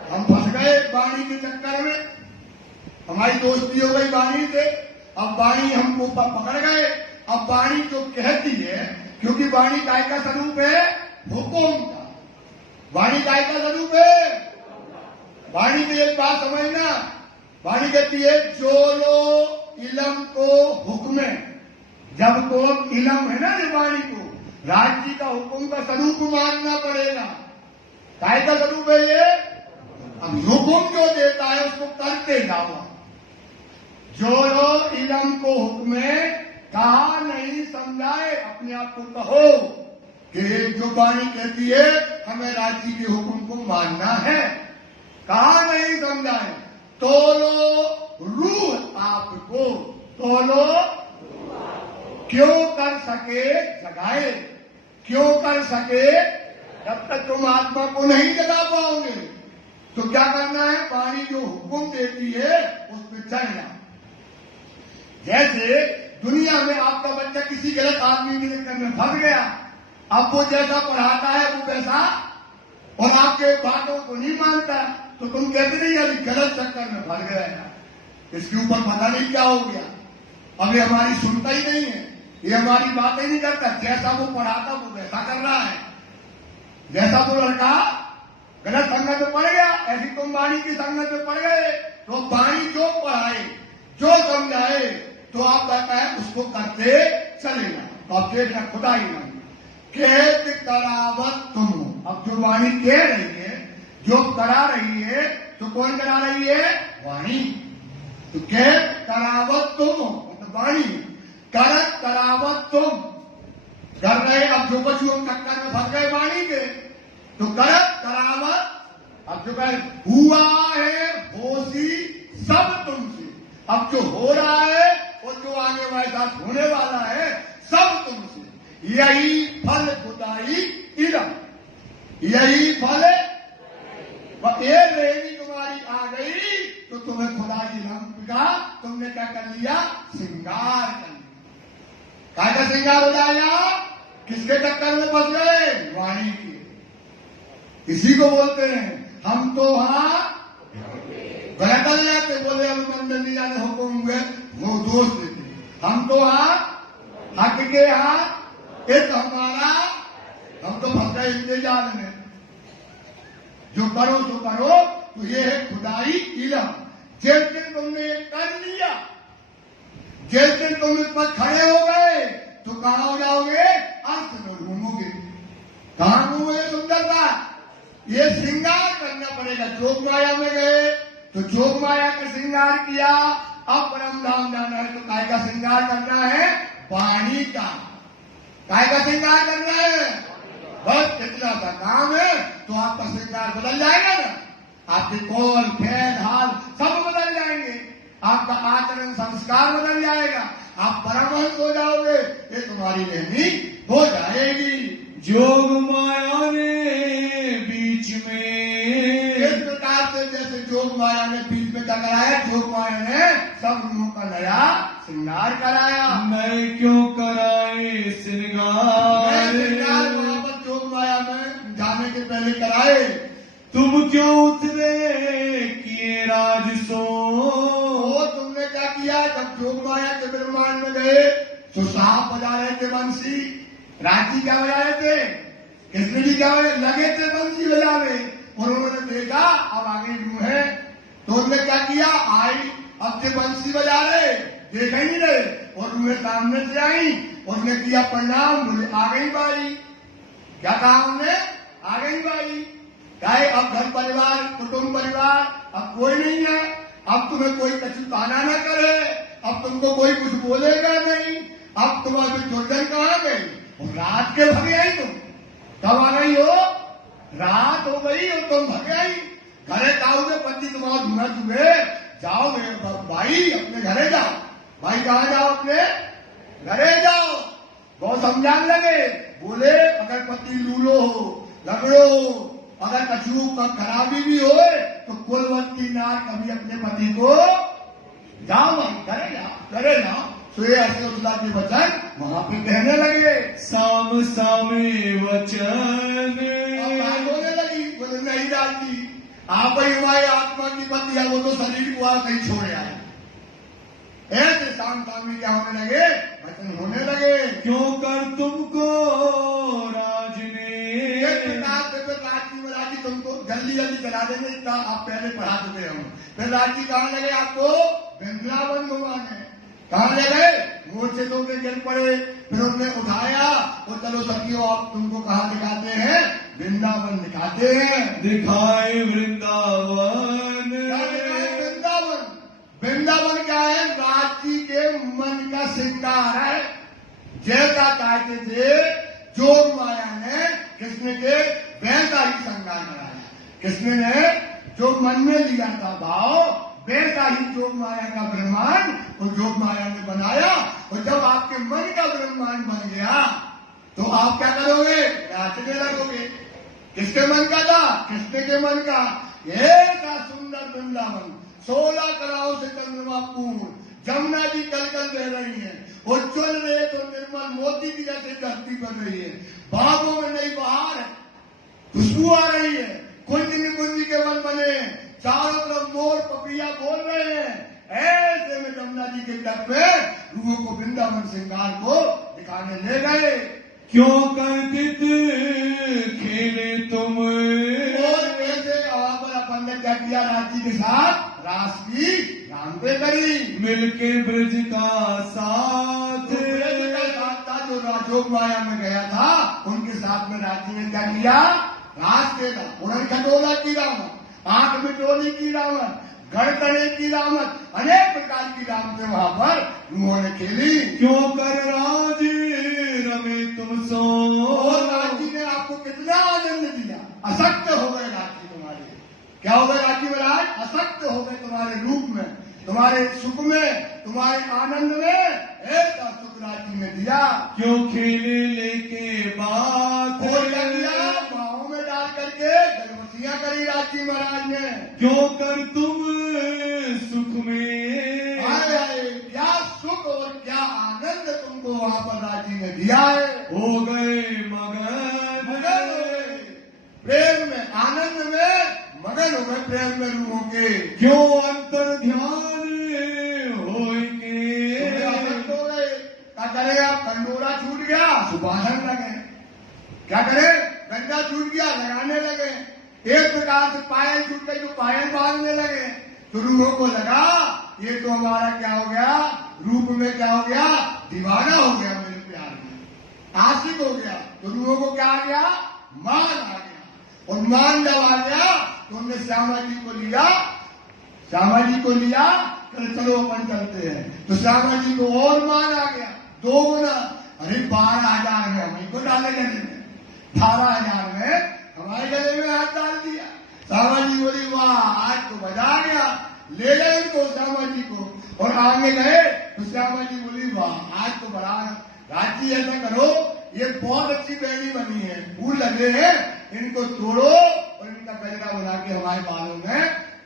हम फंस गए वाणी के चक्कर में, हमारी दोस्ती हो गई वाणी से, अब वाणी हमको पकड़ गए। अब वाणी जो कहती है, क्योंकि वाणी काय का स्वरूप है? हुकुम का। वाणी काय का स्वरूप है? वाणी की एक बात समझना, वाणी कहती है जो लो इलम को हुक्म, जब को इलम है ना, जो वाणी को राज्य का हुक्म का स्वरूप मानना पड़ेगा। काय का स्वरूप है ये? अब हुक्म जो देता है उसको करते जाओ। जो लोग इलम को हुक्म कहा नहीं समझाए, अपने आप को कहो कि जो वाणी कहती है हमें राज्य के हुक्म को मानना है, कहा नहीं समझाए, तो लो रूह आपको, तो लो क्यों कर सके जगाए, क्यों कर सके? जब तक तुम आत्मा को नहीं जगा पाओगे तो क्या करना है? वाणी जो हुक्म देती है उस पर चलना। जैसे दुनिया में आपका बच्चा किसी गलत आदमी के चक्कर में फंस गया, अब वो जैसा पढ़ाता है वो वैसा, और आपके बातों को नहीं मानता, तो तुम कहते नहीं अभी गलत चक्कर में फंस गया है, इसके ऊपर पता नहीं क्या हो गया, अब ये हमारी सुनता ही नहीं है, ये हमारी बातें नहीं करता, जैसा वो पढ़ाता वो वैसा कर रहा है। जैसा वो लड़का गलत संगत में पड़ गया, ऐसी तुम वाणी की संगत में पड़ गए, तो वाणी जो पढ़ाए जो समझाए तो आप कहता है उसको करते चलेगा। तो आप देखना खुदा ही नहीं खेत करावत तुम हो। अब जो वाणी कह रही है, जो करा रही है, तो कौन करा रही है? वाणी। तो खेत करावत तुम हो, मतलब वाणी करत करावत तुम कर रहे। अब जो कुछ हम चक्कर में फंस गए वाणी के, तो करत करावत। अब जो कहे हुआ है होशी सब तुमसे, अब जो हो रहा है और जो आगे वाले साथ होने वाला है सब तुमसे। यही फल खुदाई इलम, यही फल। ये रेवी तुम्हारी आ गई तो तुम्हें खुदाई इलम का तुमने क्या कर लिया? श्रृंगार कर लिया। काय का श्रृंगार हो जाएगा? किसके चक्कर में फंस गए? वाणी के। इसी को बोलते हैं हम तो हाँ बहकल जाते, बोले अभिनंदन जी ने हुक्म हुए वो दोष देते, हम तो हाँ हक के हाँ एक हमारा, हम तो फंस गए इंतजार में। जो करो तो करो, तो ये है खुदाई इलम। जिस दिन तुमने ये कर लिया, जिस दिन तुम इस पर खड़े हो गए तो कहां हो जाओगे? अर्थ में घूमोगे। कहां घूमोगे? सुंदरता ये श्रृंगार करना पड़ेगा। जोग माया में गए तो जोग माया का श्रृंगार किया, अब परम धाम जाना है तो काय का श्रृंगार करना है? वाणी का। काय का श्रृंगार करना है? बस इतना सा काम है, तो आपका श्रृंगार बदल जाएगा ना। आपके कौल फैल हाल सब बदल जाएंगे, आपका आचरण संस्कार बदल जाएगा, आप परमहंस हो जाओगे, ये तुम्हारी रहनी हो जाएगी। जोग माया ने बीच में इस प्रकार कराया? जोग माया ने सब रूहों का नया श्रृंगार कराया। मैं क्यों कराए श्रृंगार? श्रृंगार वहां पर जोग माया में जाने के पहले कराए। तुम क्यों उतरे किए राजसो? वो तुमने क्या किया? जब जोग माया के ब्रह्मांड में गए तो साहब बजा रहे थे बंसी, राजी क्या बजा रहे थे, कृष्ण जी क्या लगे थे बंसी बजाने, और उन्होंने देखा अब आगे रूह है, तो उन्होंने क्या किया? आई, अब से बंसी बजा रहे, देख ही नहीं रहे, और रूहें सामने से आई, और उन्होंने किया प्रणाम, बोले आ गई बारी। क्या कहा उन्होंने? आ गई बारी। कहे अब घर परिवार, कुटुंब परिवार अब कोई नहीं है, अब तुम्हें कोई कछु ताना न करे, अब तुमको कोई कुछ बोलेगा नहीं, अब तुम्हारे दुर्जन कहाँ गई? और रात के भगे आई तुम, कब आ गई हो? रात हो गई और तुम भगे आई। घरे जाओ में पति तुम्हारा धुना चुके, जाओ मेरे भाई अपने घरे जाओ। भाई कहाँ जाओ? अपने घरे जाओ। बहुत समझाने लगे, बोले अगर पति लूलो हो, लगड़ो, अगर कछु का खराबी भी हो तो कुलवती नार कभी अपने पति को जाओ भाई करे जाओ, करे जाओ। तो ये अशोकला के वचन वहां पे कहने लगे। साम सामे वचन बोलने लगी, बोले नहीं जाती, आप ही हमारी आत्मा की पति है, वो तो शरीर को आप कहीं छोड़ आए। ऐसे शाम सामने क्या होने लगे? वचन होने लगे। क्यों कर तुमको राज ने? राजी में राजी तुमको जल्दी जल्दी चला देंगे, इतना आप पहले पढ़ा चुके हम। फिर राजी कहाँ लगे? आपको वृंदावन घुमाने। कहाँ ले गए? मोर्चे दो के गिर पड़े, फिर उन्होंने उठाया और चलो सखियों आप तुमको कहाँ दिखाते हैं? वृंदावन दिखाते हैं। दिखाए वृंदावन। वृंदावन, वृंदावन क्या है? राजी के मन का श्रृंगार है। जैसा कहते थे जोग माया ने कृष्ण के वैसा ही श्रृंगार कराया। कृष्ण ने जो मन में लिया था भाव, वैसा ही जोग माया का ब्रह्मांड और जोग माया ने बनाया। और जब आपके मन का ब्रह्मांड बन गया तो आप क्या करोगे? नाचने लगोगे। किसके मन का था? कृष्ण के मन का। ऐसा सुंदर वृंदावन, 16 कलाओं से चंद्रमा पूर्ण, जमुना जी कल कल बह रही है, उज्ज्वल रहे तो निर्मल मोती की जैसे धरती बन रही है, बागों में नई बहार है, खुशबू आ रही है, कुंज निकुंज के वन बने, चारों तरफ मोर पपिया बोल रहे हैं। ऐसे में जमुना जी के तट पे रूहों को वृंदावन श्रृंगार को दिखाने ले गए। क्यों करते खेले तुम? और कैसे अपन ने क्या किया? राजी के साथ रास की राम पे करी, मिलके ब्रज का साथ। ब्रज का साथ था जो राजोग माया में गया था, उनके साथ में राजी ने क्या किया? रास खेला। उन्होंने खटोला की रावण, आंख मिटोली की रावण, गड़कड़े की रावण, अनेक प्रकार की रावण वहां पर उन्होंने खेली। क्यों कर राज रमे तुम सो? और राजी ने आपको कितना आनंद दिया। असक्त हो गए राजी तुम्हारे। क्या हो गए राजी महाराज? असक्त हो गए तुम्हारे रूप में, तुम्हारे सुख में, तुम्हारे आनंद में। ऐसा सुख राजी ने दिया। क्यों खेले लेके बात? और क्या किया? बाहों में डाल करके गलवसियां करी राजी महाराज ने। क्यों कर तुम सुख में? हाय हाय, क्या सुख और क्या आनंद तुमको वहां पर राजी ने दिया है। हो गए मगन। मगन हो गए प्रेम में, आनंद में मगन हो गए, प्रेम में रूहों के। क्यों अंतर ध्यान होए के? आनंद हो गए। क्या करेगा? कंडोरा छूट गया, सुबाधन लगे। क्या करे? गंजा छूट गया, लगाने लगे। एक प्रकार से पायल छूट गई तो पायल बांधने लगे। तो रूहों को लगा ये तो हमारा क्या हो गया? रूप में क्या हो गया? दीवाना हो गया, मेरे प्यार में आशिक हो गया। तो रूहों को क्या आ गया? मान आ गया। और मान जब आ गया तो उन्होंने श्यामा जी को लिया, श्यामा जी को लिया, चलो अपन चलते हैं। तो श्यामा जी को और मान आ गया, 2 गुना। अरे 12,000 में हमें को डाले गले में, 18,000 में हमारे गले में हाथ डाल दिया। श्यामा जी बोली वाह आज तो मजा आ गया, ले गए उनको श्यामा जी को। और आगे गए तो श्यामा जी बोली वाह आज तो बड़ा राजी, ऐसा करो ये बहुत अच्छी बेड़ी बनी है, फूल लगे हैं, इनको तोड़ो और इनका गजरा बना के हमारे बालों में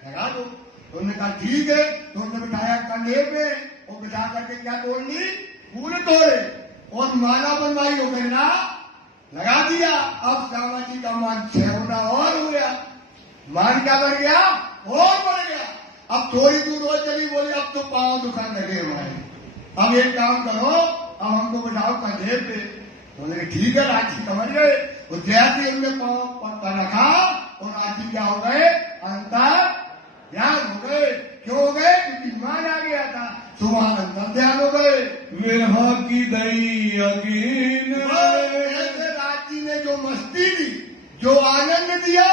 लगा दो। तो उन्होंने कहा ठीक है। तो उन्होंने बिठाया कंधे पे और बिठा करके क्या तोड़ ली, फूल तोड़े और माला बनवाई हो गई ना, लगा दिया। अब श्यामा जी का मान 6 गुना और हो गया, मान क्या बढ़ गया और बढ़ गया। अब थोड़ी दूर और चली, बोली अब तो पाँव दुखाने लगे हमारे, अब एक काम करो, अब हमको बिठाओ कंधे पे। बोले ठीक है, राजी समझ गए। और जैसे उनने पाँव पक्का रखा और राजी क्या हो गए, अंतर ध्यान हो गए। क्यों हो गए, क्योंकि मान आ गया था, सुबह अंतर ध्यान हो गए। विरह की दई अगीन ऐसे राजी ने जो मस्ती दी, जो आनंद दिया,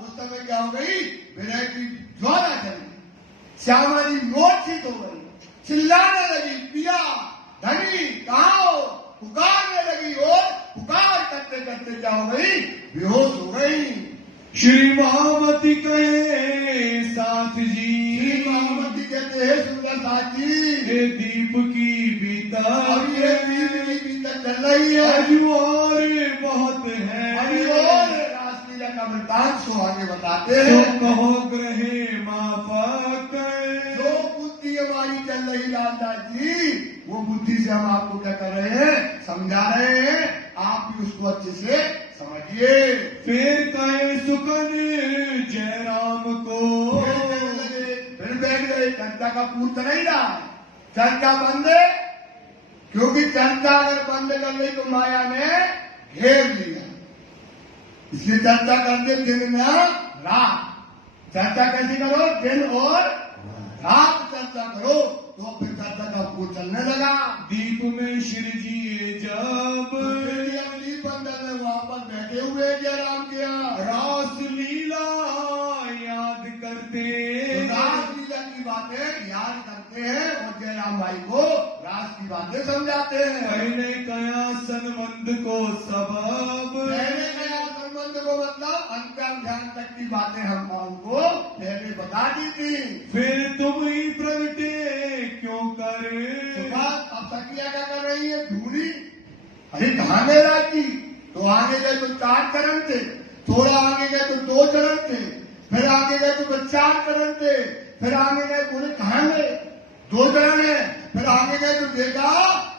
उस समय क्या हो गई, विरह की ज्वाला चली। श्यामा जी मूर्छित हो गई, चिल्लाने लगी, पिया धनी कहाँ हो, पुकारने लगी और पुकार करते करते क्या हो गई, बेहोश हो गई। श्री महामती कहे साथ जी, श्री महामती कहते हैं सुंदर साथी, ये दीप की बीता अभी ये दीप की बीता चल रही है, अभी और बहुत है, अभी और रासलीला का वृतांत सो आगे बताते तो हैं। कहो ग्रहे माफक, जो बुद्धि हमारी चल रही लालदास जी, वो बुद्धि से हम आपको क्या कर रहे हैं, समझा रहे हैं, आप भी उसको अच्छे से समझिए। फिर कहे सुकन जयराम को, फिर बैठ गए, चर्चा का पूर्त नहीं रहा, चर्चा बंद है, क्योंकि चर्चा अगर बंद कर ली तो माया ने घेर लिया, इसलिए चर्चा करते दिन न रात। चर्चा कैसी करो, दिन और रात चर्चा करो, तो फिर चर्चा का पूर्त चलने लगा। दीप में श्री जी जब अगली बंदर में वहां पर बैठे हुए जयराम के यहाँ रास लीला याद करते, रासलीला की बातें याद करते हैं और जयराम भाई को रास की बातें समझाते हैं। कहने कया संबंध को सबब, पहले गया संबंध को मतलब अंतर ध्यान तक की बातें हम उनको पहले बता दी थी। फिर तुम ही प्रगटे क्यों करे, सुबह अब सखिया क्या कर रही है, ढूंढी, अरे कहाँ गए राजी, तो आगे गए तो 4 चरण थे, थोड़ा आगे गए तो 2 चरण थे, फिर आगे गए तो 4 चरण थे, फिर आगे गए बोले कहाँ गए, 2 चरण है, फिर आगे गए तो देखा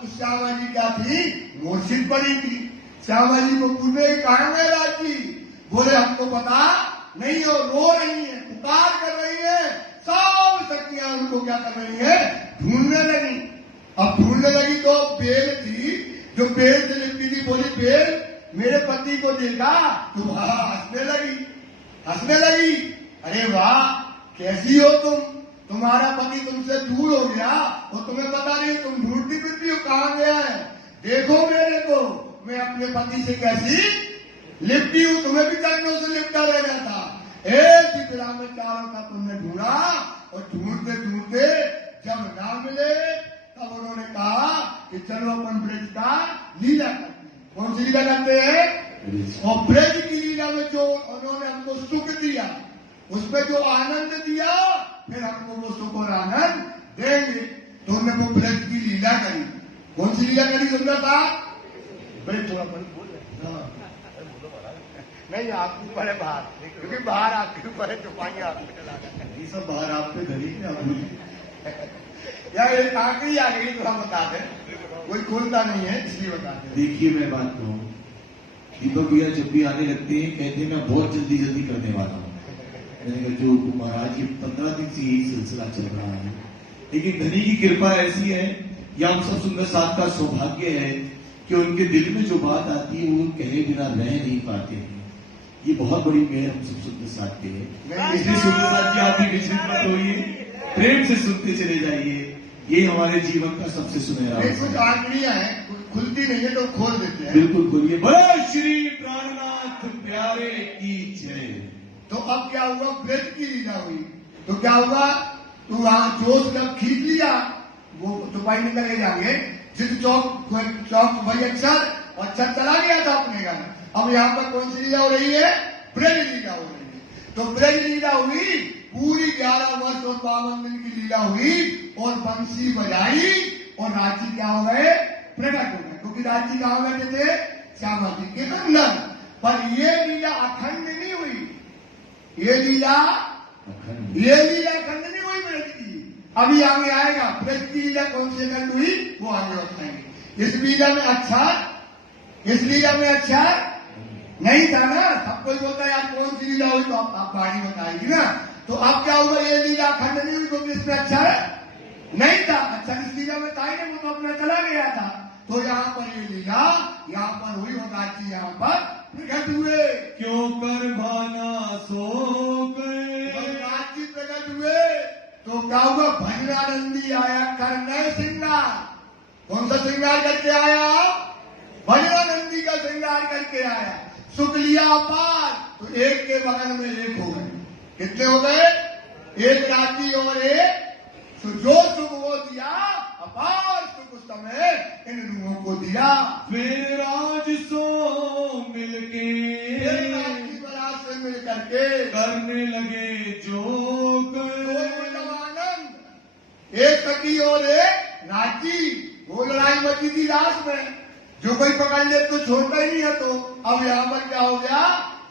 तो श्यामा जी क्या थी, मूर्छित पड़ी थी। श्यामा जी को पूछे कहाँ गए राजी, बोले हमको पता नहीं, और रो रही है, पुकार कर रही है, सब शक्तियां उनको क्या कर रही है, ढूंढने लगी। अब ढूंढने लगी तो बेल थी, जो बेल से लिपटी थी, बोली बेल मेरे पति को देखा तो हंसने लगी, हंसने लगी। अरे वाह कैसी हो तुम, तुम्हारा पति तुमसे दूर हो गया और तुम्हें पता नहीं, तुम ढूंढती फिरती हो कहाँ गया है, देखो मेरे को, मैं अपने पति से कैसी लिपटी हूँ, तुम्हें भी चरणों से लिपटा रहना था। एक ही बिना में चारों का तुमने ढूंढा और ढूंढते ढूंढते जब ना मिले तब उन्होंने कहा कि चलो अपन ब्रज का लीला करते हैं। कौन सी लीला करते हैं, और ब्रज की लीला में जो उन्होंने हमको सुख दिया, उसमें जो आनंद दिया, फिर हमको वो सुख और आनंद देंगे। तो उन्होंने वो ब्रज की लीला करी। कौन सी लीला करी सुंदर था, ब्रज थोड़ा बोल नहीं, आपके ऊपर है बाहर, क्योंकि बाहर आपके ऊपर है, चुपाइया आपको चला ये सब बाहर आप पे धरी क्या भूल, यार एक आखिरी आ गई तो हम बता दें, कोई खोलता नहीं है इसलिए बता दें। देखिए मैं बात कहूँ, दीपक भैया जब भी आने लगते हैं कहते हैं मैं बहुत जल्दी जल्दी करने वाला हूँ। मैंने कहा जो महाराज की 15 दिन से यही सिलसिला चल रहा है, लेकिन धनी की कृपा ऐसी है, या हम सब सुंदर साथ का सौभाग्य है कि उनके दिल में जो बात आती है वो कहे बिना रह नहीं पाते हैं। ये बहुत बड़ी मेहर हम सब सुंदर साथ के है। इसलिए सुंदर साथ की आप भी विचलित मत होइए, प्रेम से सुनते चले जाइए, ये हमारे जीवन का सबसे सुनहरा कुछ अवसर है। आंकड़ियां हैं, खुलती नहीं है तो खोल देते हैं। बिल्कुल बोलिए, बोलो श्री प्राणनाथ प्यारे की जय। तो अब क्या हुआ, ब्रज की लीला हुई तो क्या हुआ, तो वहां जोश जब खींच लिया, वो चौपाई निकल के जाएंगे, जिस चौक वही अक्षर चला गया था अपने घर। अब यहाँ पर कौन सी लीला हो रही है, ब्रज लीला हो रही है। तो ब्रज लीला हुई, पूरी 11 वर्ष और 52 दिन की लीला हुई, और बंसी बजाई और राजी क्या हो गए, प्रकट हो गए, क्योंकि राजी कहाँ बैठे थे, श्यामा जी के अंदर। पर ये लीला अखंड नहीं हुई, ये लीला अखंड नहीं हुई। अभी आगे आएगा। ब्रज की लीला कौन सी जगह हुई वो आगे बताएंगे। इस लीला में अच्छा, इस लीला में अच्छा नहीं था ना। सब कोई बोलता है यार कौन सी लीला हुई, तो आप कहानी बताएगी ना। तो अब क्या हुआ, ये लीला खंड नहीं हुई तो इसमें अच्छा है नहीं था। अच्छा इस लीला में था ही नहीं, वो तो अपना चला गया था। तो यहाँ पर ये लीला यहाँ पर हुई और राजी यहाँ पर प्रकट हुए। क्यों कर भाना सो गए, राजी प्रकट हुए तो क्या हुआ, भजनानंदी आया करने श्रृंगार। कौन सा श्रृंगार करके आया, भजनानंदी का श्रृंगार करके आया। सुख लिया अपार, तो एक के बगल में एक हो गए। कितने हो गए, एक राजी और एक। तो जो सुख वो दिया अपार सुख उस समय इन लोगों को दिया। फिर राज सो मिलके, राजी बरात से मिल करके करने लगे जोग, आनंद। एक सखी और एक राजी, वो लड़ाई मची थी लास्ट में। जो कोई पकड़ ले तो छोड़ता ही नहीं है। तो अब यहाँ पर क्या हो गया,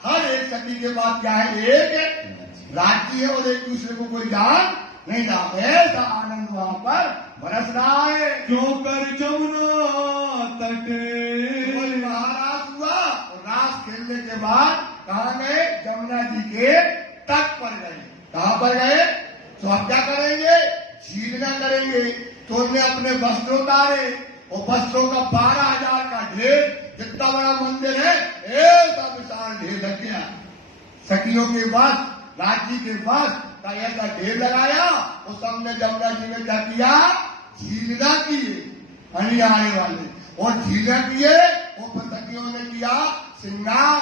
हर एक सखी के बाद क्या है, एक राजी है और एक दूसरे को कोई जान नहीं था। ऐसा आनंद वहां पर बरस रहा है। क्यों कर जमुना तट, महाराज हुआ और रास खेलने के बाद कहाँ गए, जमुना जी के तट पर गए। कहाँ पर गए, तो अब क्या करेंगे, झीलना करेंगे। तो उन्होंने अपने वस्त्र उतारे और वस्त्रों का 12,000 का ढेर, जितना बड़ा मंदिर है ऐसा विशाल ढेर लग गया। सखियों के पास, राजी के पास का ऐसा ढेर लगाया। और सबने जमुना जी में क्या किया, झीलना किए आने वाले, और झीलना किए। और सखियों ने किया श्रृंगार,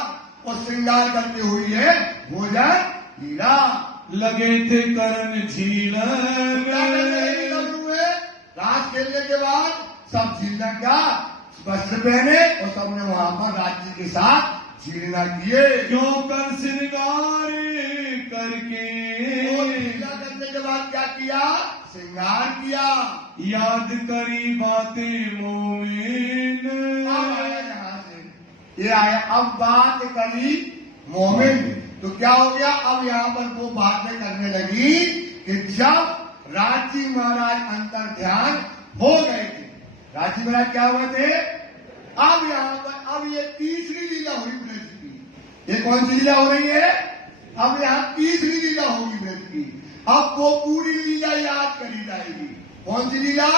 और श्रृंगार करके हुई है भोजन लीला। लगे थे करण झील हुए रात खेलने के बाद सब झीलना क्या, वस्त्र पहने और सबने वहां पर राज्य के साथ झीलना किए। क्यों कर श्रृंगार करके, झीलना करने के बाद क्या किया, श्रृंगार किया। याद करी बातें मोमिन, अब आया यहाँ से, ये आया अब बात करी मोमिन। तो क्या हो गया, अब यहाँ पर वो बातें करने लगी कि जब राजी महाराज अंतर ध्यान हो गए थे। राजी महाराज क्या हुए थे, अब यहाँ पर अब ये तीसरी लीला हुई ब्रज की। ये कौन सी लीला हो रही है, अब यहाँ तीसरी लीला होगी ब्रज की। अब वो पूरी लीला याद करी जाएगी। कौन सी लीला,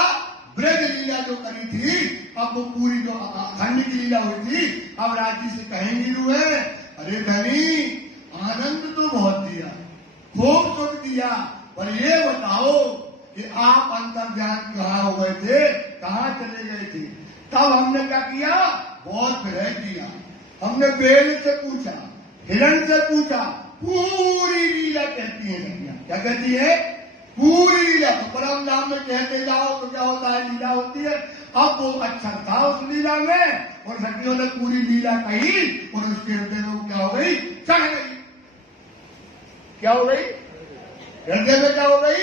ब्रज लीला जो करी थी, अब वो पूरी जो खंड की लीला हुई थी, अब राजी से कहेंगी रूहे, अरे धनी आनंद तो बहुत दिया, खूब सुख दिया, पर ये बताओ कि आप अंतर ध्यान कहाँ हो गए थे, कहाँ चले गए थे। तब हमने क्या किया, बहुत विरह किया। हमने बेल से पूछा, हिरण से पूछा, पूरी लीला कहती है सखियां। क्या कहती है, पूरी लीला। तो परम नाम में कहते जाओ तो क्या होता है, लीला होती है। अब वो अच्छा था उस लीला में, और सखियों ने पूरी लीला कही, और उसके हृदय में क्या हो गई, चढ़ गई। क्या हो गई, हृदय में क्या हो गई,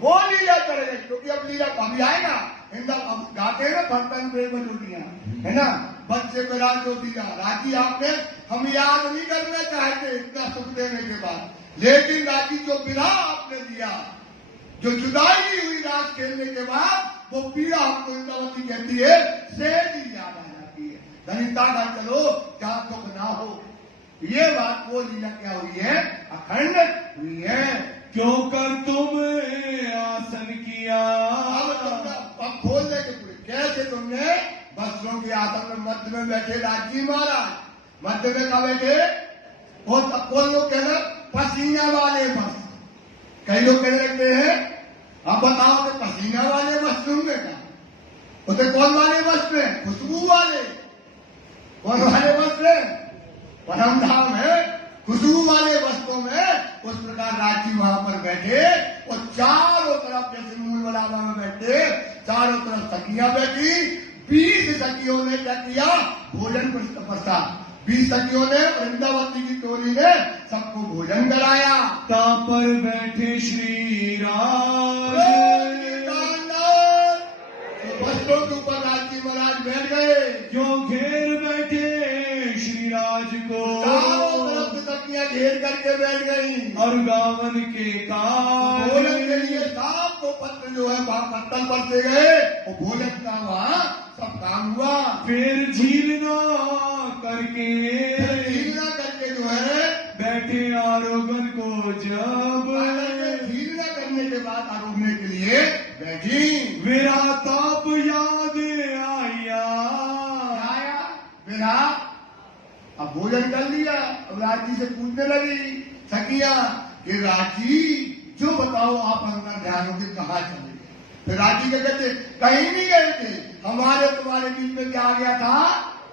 वो लीला चढ़ गई। क्योंकि अब लीला अभी आएगा, अब गाते हैं ना बर्तन प्रेम जोटियां, है ना, बच्चे पे राज जो दिया राजी आपने, हम याद नहीं करना चाहते इतना सुख देने के बाद, लेकिन राजी जो विरह आपने दिया, जो जुदाई नहीं हुई रात खेलने के बाद, वो पीड़ा हमको इंद्रावती कहती है, सेज ही याद आ जाती है। धनिता का चलो क्या दुख ना हो। ये बात वो लीला क्या हुई है, अखंड हुई है। क्यों कर तुम आसन किया, अब खोलने के पूरे कैसे तुमने वस्त्रों के आसन में मध्य में बैठे राजी महाराज, मध्य में कहा बैठे, और कोई लोग कहना पसीना वाले वस्त्र, कई लोग कहने लगते हैं, अब बताओ कि पसीना वाले वस्त्र होंगे क्या, उसे कौन वाले वस्त्र है, खुशबू वाले, कौन वाले वस्त्र है, परम धाम है, खुशबू वाले वस्त्रों में। उस प्रकार राजी वहां पर बैठे, और चारों तरफ जैसे मूल बलावा में बैठे, चारों तरफ सखियां बैठी। 20 सखियों ने क्या किया, भोजन प्रसाद, 20 सखियों ने, वृंदावती की टोली ने सबको भोजन कराया। ता पर बैठे श्री राज, वस्त्रों के ऊपर राजी महाराज बैठ गए। क्यों घेर बैठे श्री राज को, चारों तरफ से सखियां घेर करके बैठ गई और गावन के भोजन के काज लिए साफ तो पत्र जो है वहां पत्तल पर से गए और भोजन का वहां सब काम हुआ। फिर झीलना करके झीलना करके जो है बैठे आरोगन को जब झीलना करने के बाद आरोगने के लिए बैठी। मेरा ताप याद आया आया मेरा अब भोजन कर लिया। अब राजी से पूछने लगी सखिया कि राजी जो बताओ आप अंदर ध्यान होगी कहाँ चले गए। फिर राजी के कहते कहीं नहीं गए थे, हमारे तुम्हारे बीच में क्या आ गया था,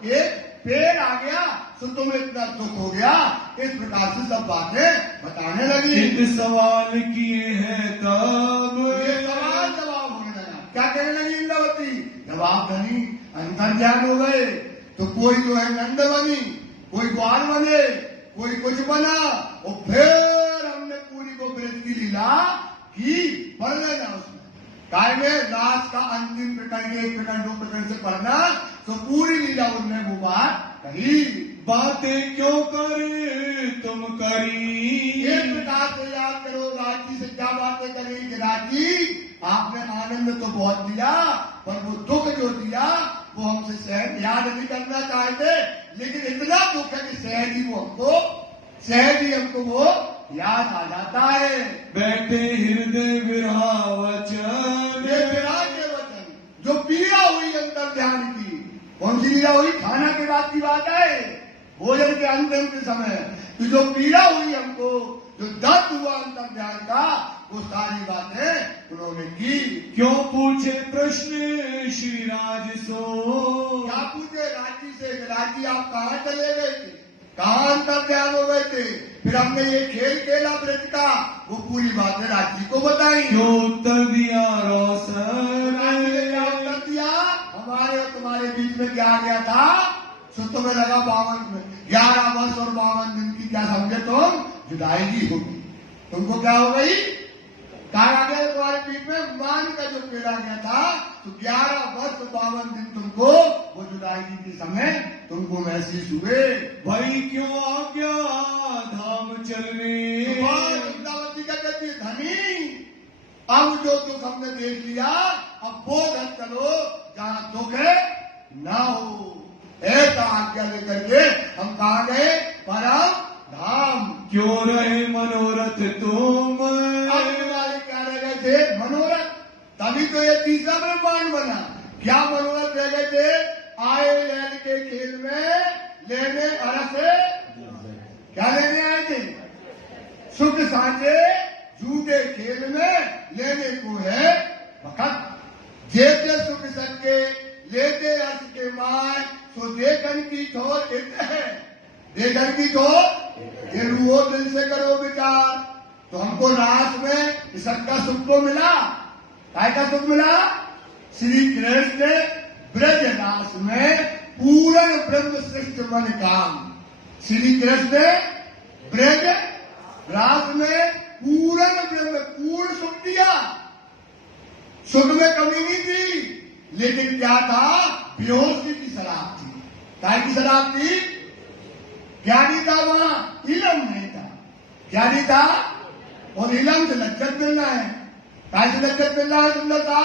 एक पेड़ आ गया तो तुम्हें इतना दुख हो गया। इस प्रकार से सब बातें बताने लगी। इन सवाल किए हैं तब ये सवाल जवाब होने लगा। क्या कहने लगी इंद्रावती, जवाब धनी अंतर ज्ञान हो गए तो कोई जो है नंद बनी, कोई ग्वाल बने, कोई कुछ बना और फिर हमने पूरी को ब्रज की लीला की। पढ़ लेना उसमें काय में रास का अंतिम प्रकरण, एक प्रकरण दो प्रकरण से पढ़ना तो पूरी लीला उनने वो बात कही। बातें क्यों करे तुम करी एक प्रकार से याद करो राजी से क्या बातें करी कि राजी आपने आनंद तो बहुत दिया पर वो दुख जो दिया वो हमसे सहज याद नहीं करना चाहते, लेकिन इतना दुख है कि सहज ही हमको वो याद आ जाता है। बैठे हृदय विरहा वचन ये विरह के वचन जो पीड़ा हुई अंतर ध्यान की, कौन सी लीला हुई, खाना के बाद की बात है, भोजन के अंतिम के समय तो जो पीड़ा हुई हमको, जो दर्द हुआ अंतर ध्यान का, वो सारी बातें उन्होंने की। क्यों पूछे प्रश्न श्री राज सो क्या पूछे राजी से, राजी आप कहाँ चले गए थे, कहाँ अंतर ध्यान हो गए थे। फिर हमने ये खेल खेला ब्रज का, वो पूरी बातें राजी को बताई। क्यों उत्तर दिया रोशन राजी ने क्या उत्तर दिया, हमारे और तुम्हारे बीच में क्या आ गया था, सो तुम्हें लगा 11 वर्ष और 52 दिन की क्या समझे तुम जुदाई होगी। तुमको क्या हो गई, कहा आ गया तुम्हारे बीच में मान का जो पेड़ा गया था तो 11 वर्ष 52 दिन तुमको वो जुदाई के समय तुमको महसूस हुए। भाई क्यों आ गया धाम चलने वृंदावती का कहती धनी अब जो दुख हमने देख लिया अब वो घर चलो जहाँ दुख है ना हो। ऐसा आज्ञा लेकर के हम कहा गए परम धाम। क्यों रहे मनोरथ तुम वाले क्या रह गए थे मनोरथ, तभी तो ये तीसरा ब्रह्मांड बना। क्या मनोरथ रह गए थे, आए लैल के खेल में लेने अरस क्या लेने आए थे, सुख साझे झूठे खेल में लेने को है वक्त। जेते सुख सके लेते अर्थ के माय तो देखन की ठोर एक है, देखन की ठोर ये रूहो दिल से करो विचार। तो हमको रास में सबका सुख को मिला, काय का सुख मिला, श्री कृष्ण ब्रज रास में पूर्ण ब्रह्म सृष्टि मन काम। श्री कृष्ण ब्रज रास में पूर्ण ब्रह्म पूर्ण सुख दिया, सुख में कमी नहीं थी, लेकिन क्या था, बेहोशी की शराब थी। काय की शराब थी, ज्ञानी था वहां, इलम नहीं था, ज्ञानी था और इलम से लज्जत मिलना है। काय से लज्जत मिलना है, सुंदरता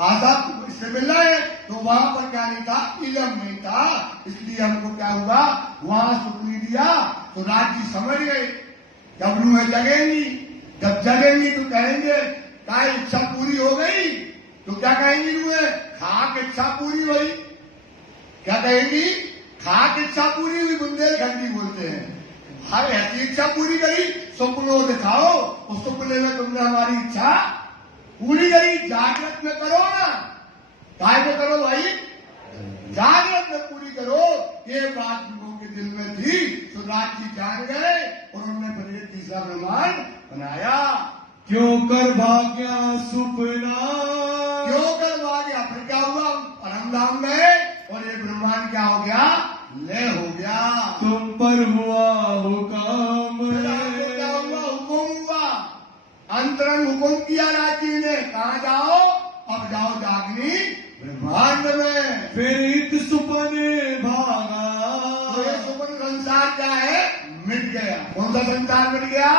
आशा इससे मिलना है, तो वहां पर क्या नहीं था, इलम नहीं था, इसलिए हमको क्या हुआ, वहां सुख नहीं दिया। तो राज्य समझ गए जब रूह जगेंगी, जब जगेंगी तो कहेंगे क्या इच्छा पूरी हो गई, तो क्या कहेंगी रूह, खाक इच्छा पूरी हुई। क्या कहेंगी, खाक इच्छा पूरी हुई, बुंदेलखंडी बोलते हैं। हर ऐसी इच्छा पूरी करी, सपनों दिखाओ, उस सपने में तुमने हमारी इच्छा पूरी करी। जागृत में करो ना, काय में करो भाई, जागृत में पूरी करो। ये बात लोगों के दिल में थी, तो राज जी जान गए और उन्होंने फिर तीसरा ब्रह्मांड बनाया। क्यों कर भाग्या सुपना, क्यों कर भाग्या, फिर क्या हुआ, परम धाम गए और ये ब्रह्मांड क्या हो गया, लय हो गया। तुम पर हुआ हुक्म, क्या हुआ, हुकुम हुआ, अंतरंग हुकुम किया राजी ने, कहाँ जाओ, अब जाओ जागनी ब्रह्मांड में। फिर इत सुपने भागा, तो ये सुपन संसार क्या है, मिट मिट गया। कौन सा संसार मिट गया?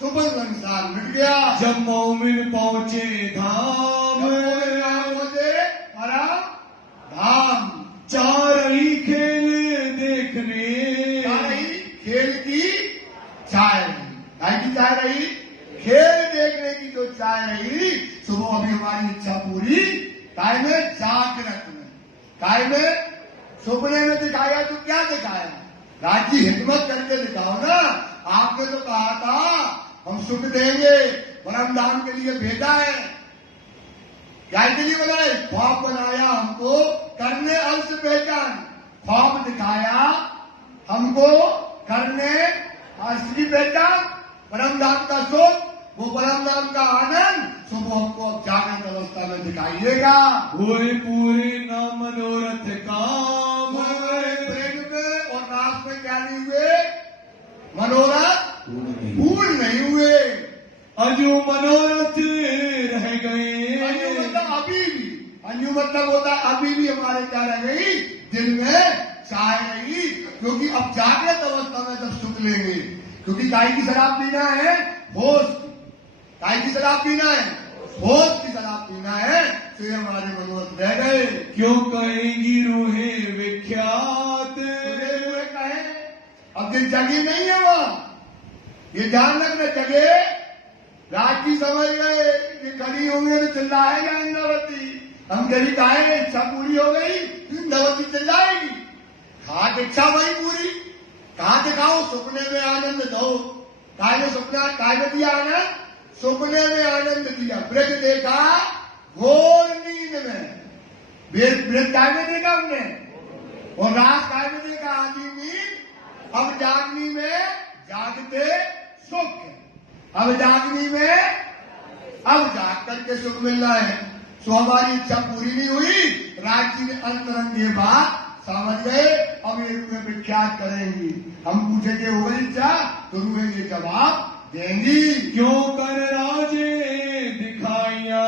शुभ संसार मिट गया। जब मोमिन पहुंचे धाम, पहुंचे परम धाम, चार ही खेल देखने, रही खेल की चाय रही। काय की चाय रही? खेल देखने की जो चाय रही। सुबह अभी हमारी इच्छा पूरी काय में? जागृत में। काय में? सपने में दिखाया तो क्या दिखाया? राज्य हिम्मत करके दिखाओ ना। आपने तो कहा था हम सुख देंगे, परम धाम के लिए भेजा है। क्या के लिए बनाए? ख्वाब बनाया हमको करने अंश पहचान। ख्वाब दिखाया हमको करने अंश की पहचान। परम धाम का सुख, वो परम धाम का आनंद सुबह हमको अब जागृत अवस्था में दिखाइएगा। हुए पूरे न मनोरथ काम, प्रेम में और रास में क्या नहीं हुए? मनोरथ पूर्ण नहीं हुए। अजो मनोरथ रह गए। अन्यू मतलब अभी भी, अन्यू मतलब होता है अभी भी हमारे क्या रह गई? दिल में चाह रही। क्योंकि अब जागृत अवस्था में जब सुख लेंगे, क्योंकि गाय की शराब पीना है होश की, गाय की शराब पीना है, होश की शराब पीना है, तो ये हमारे मनोरथ रह गए। क्यों कहेंगी रूहें विख्यात, तो कहे अब दिन जगी नहीं है वहां, ये ध्यान रखना। जगे रात की समझ गए, ये खड़ी होंगे तो चिल्लाएगा इंद्रावती, हम गरीब आए, इच्छा पूरी हो गई, इंद्रावती चिल्लाएगी। खा के इच्छा वही पूरी, कहा दिखाओ सपने में आनंद दो। काय में सपना, काय में दिया आनंद? सपने में आनंद दिया। ब्रज देखा घोर नींद में, ब्रज काय में देखा हमने, और रात काय में देखा? आधी नींद। अब जागनी में जागते सुख, अब जागनी में अब जाग करके सुख मिल रहा है। सो हमारी इच्छा पूरी नहीं हुई, राज्य ने अंतरंग के बाद समझ गए, अब ये रूहें विख्यात करेंगी। हम पूछेंगे हो गई इच्छा, तो रूहें ये जवाब देंगी। क्यों कर राजे दिखाइया,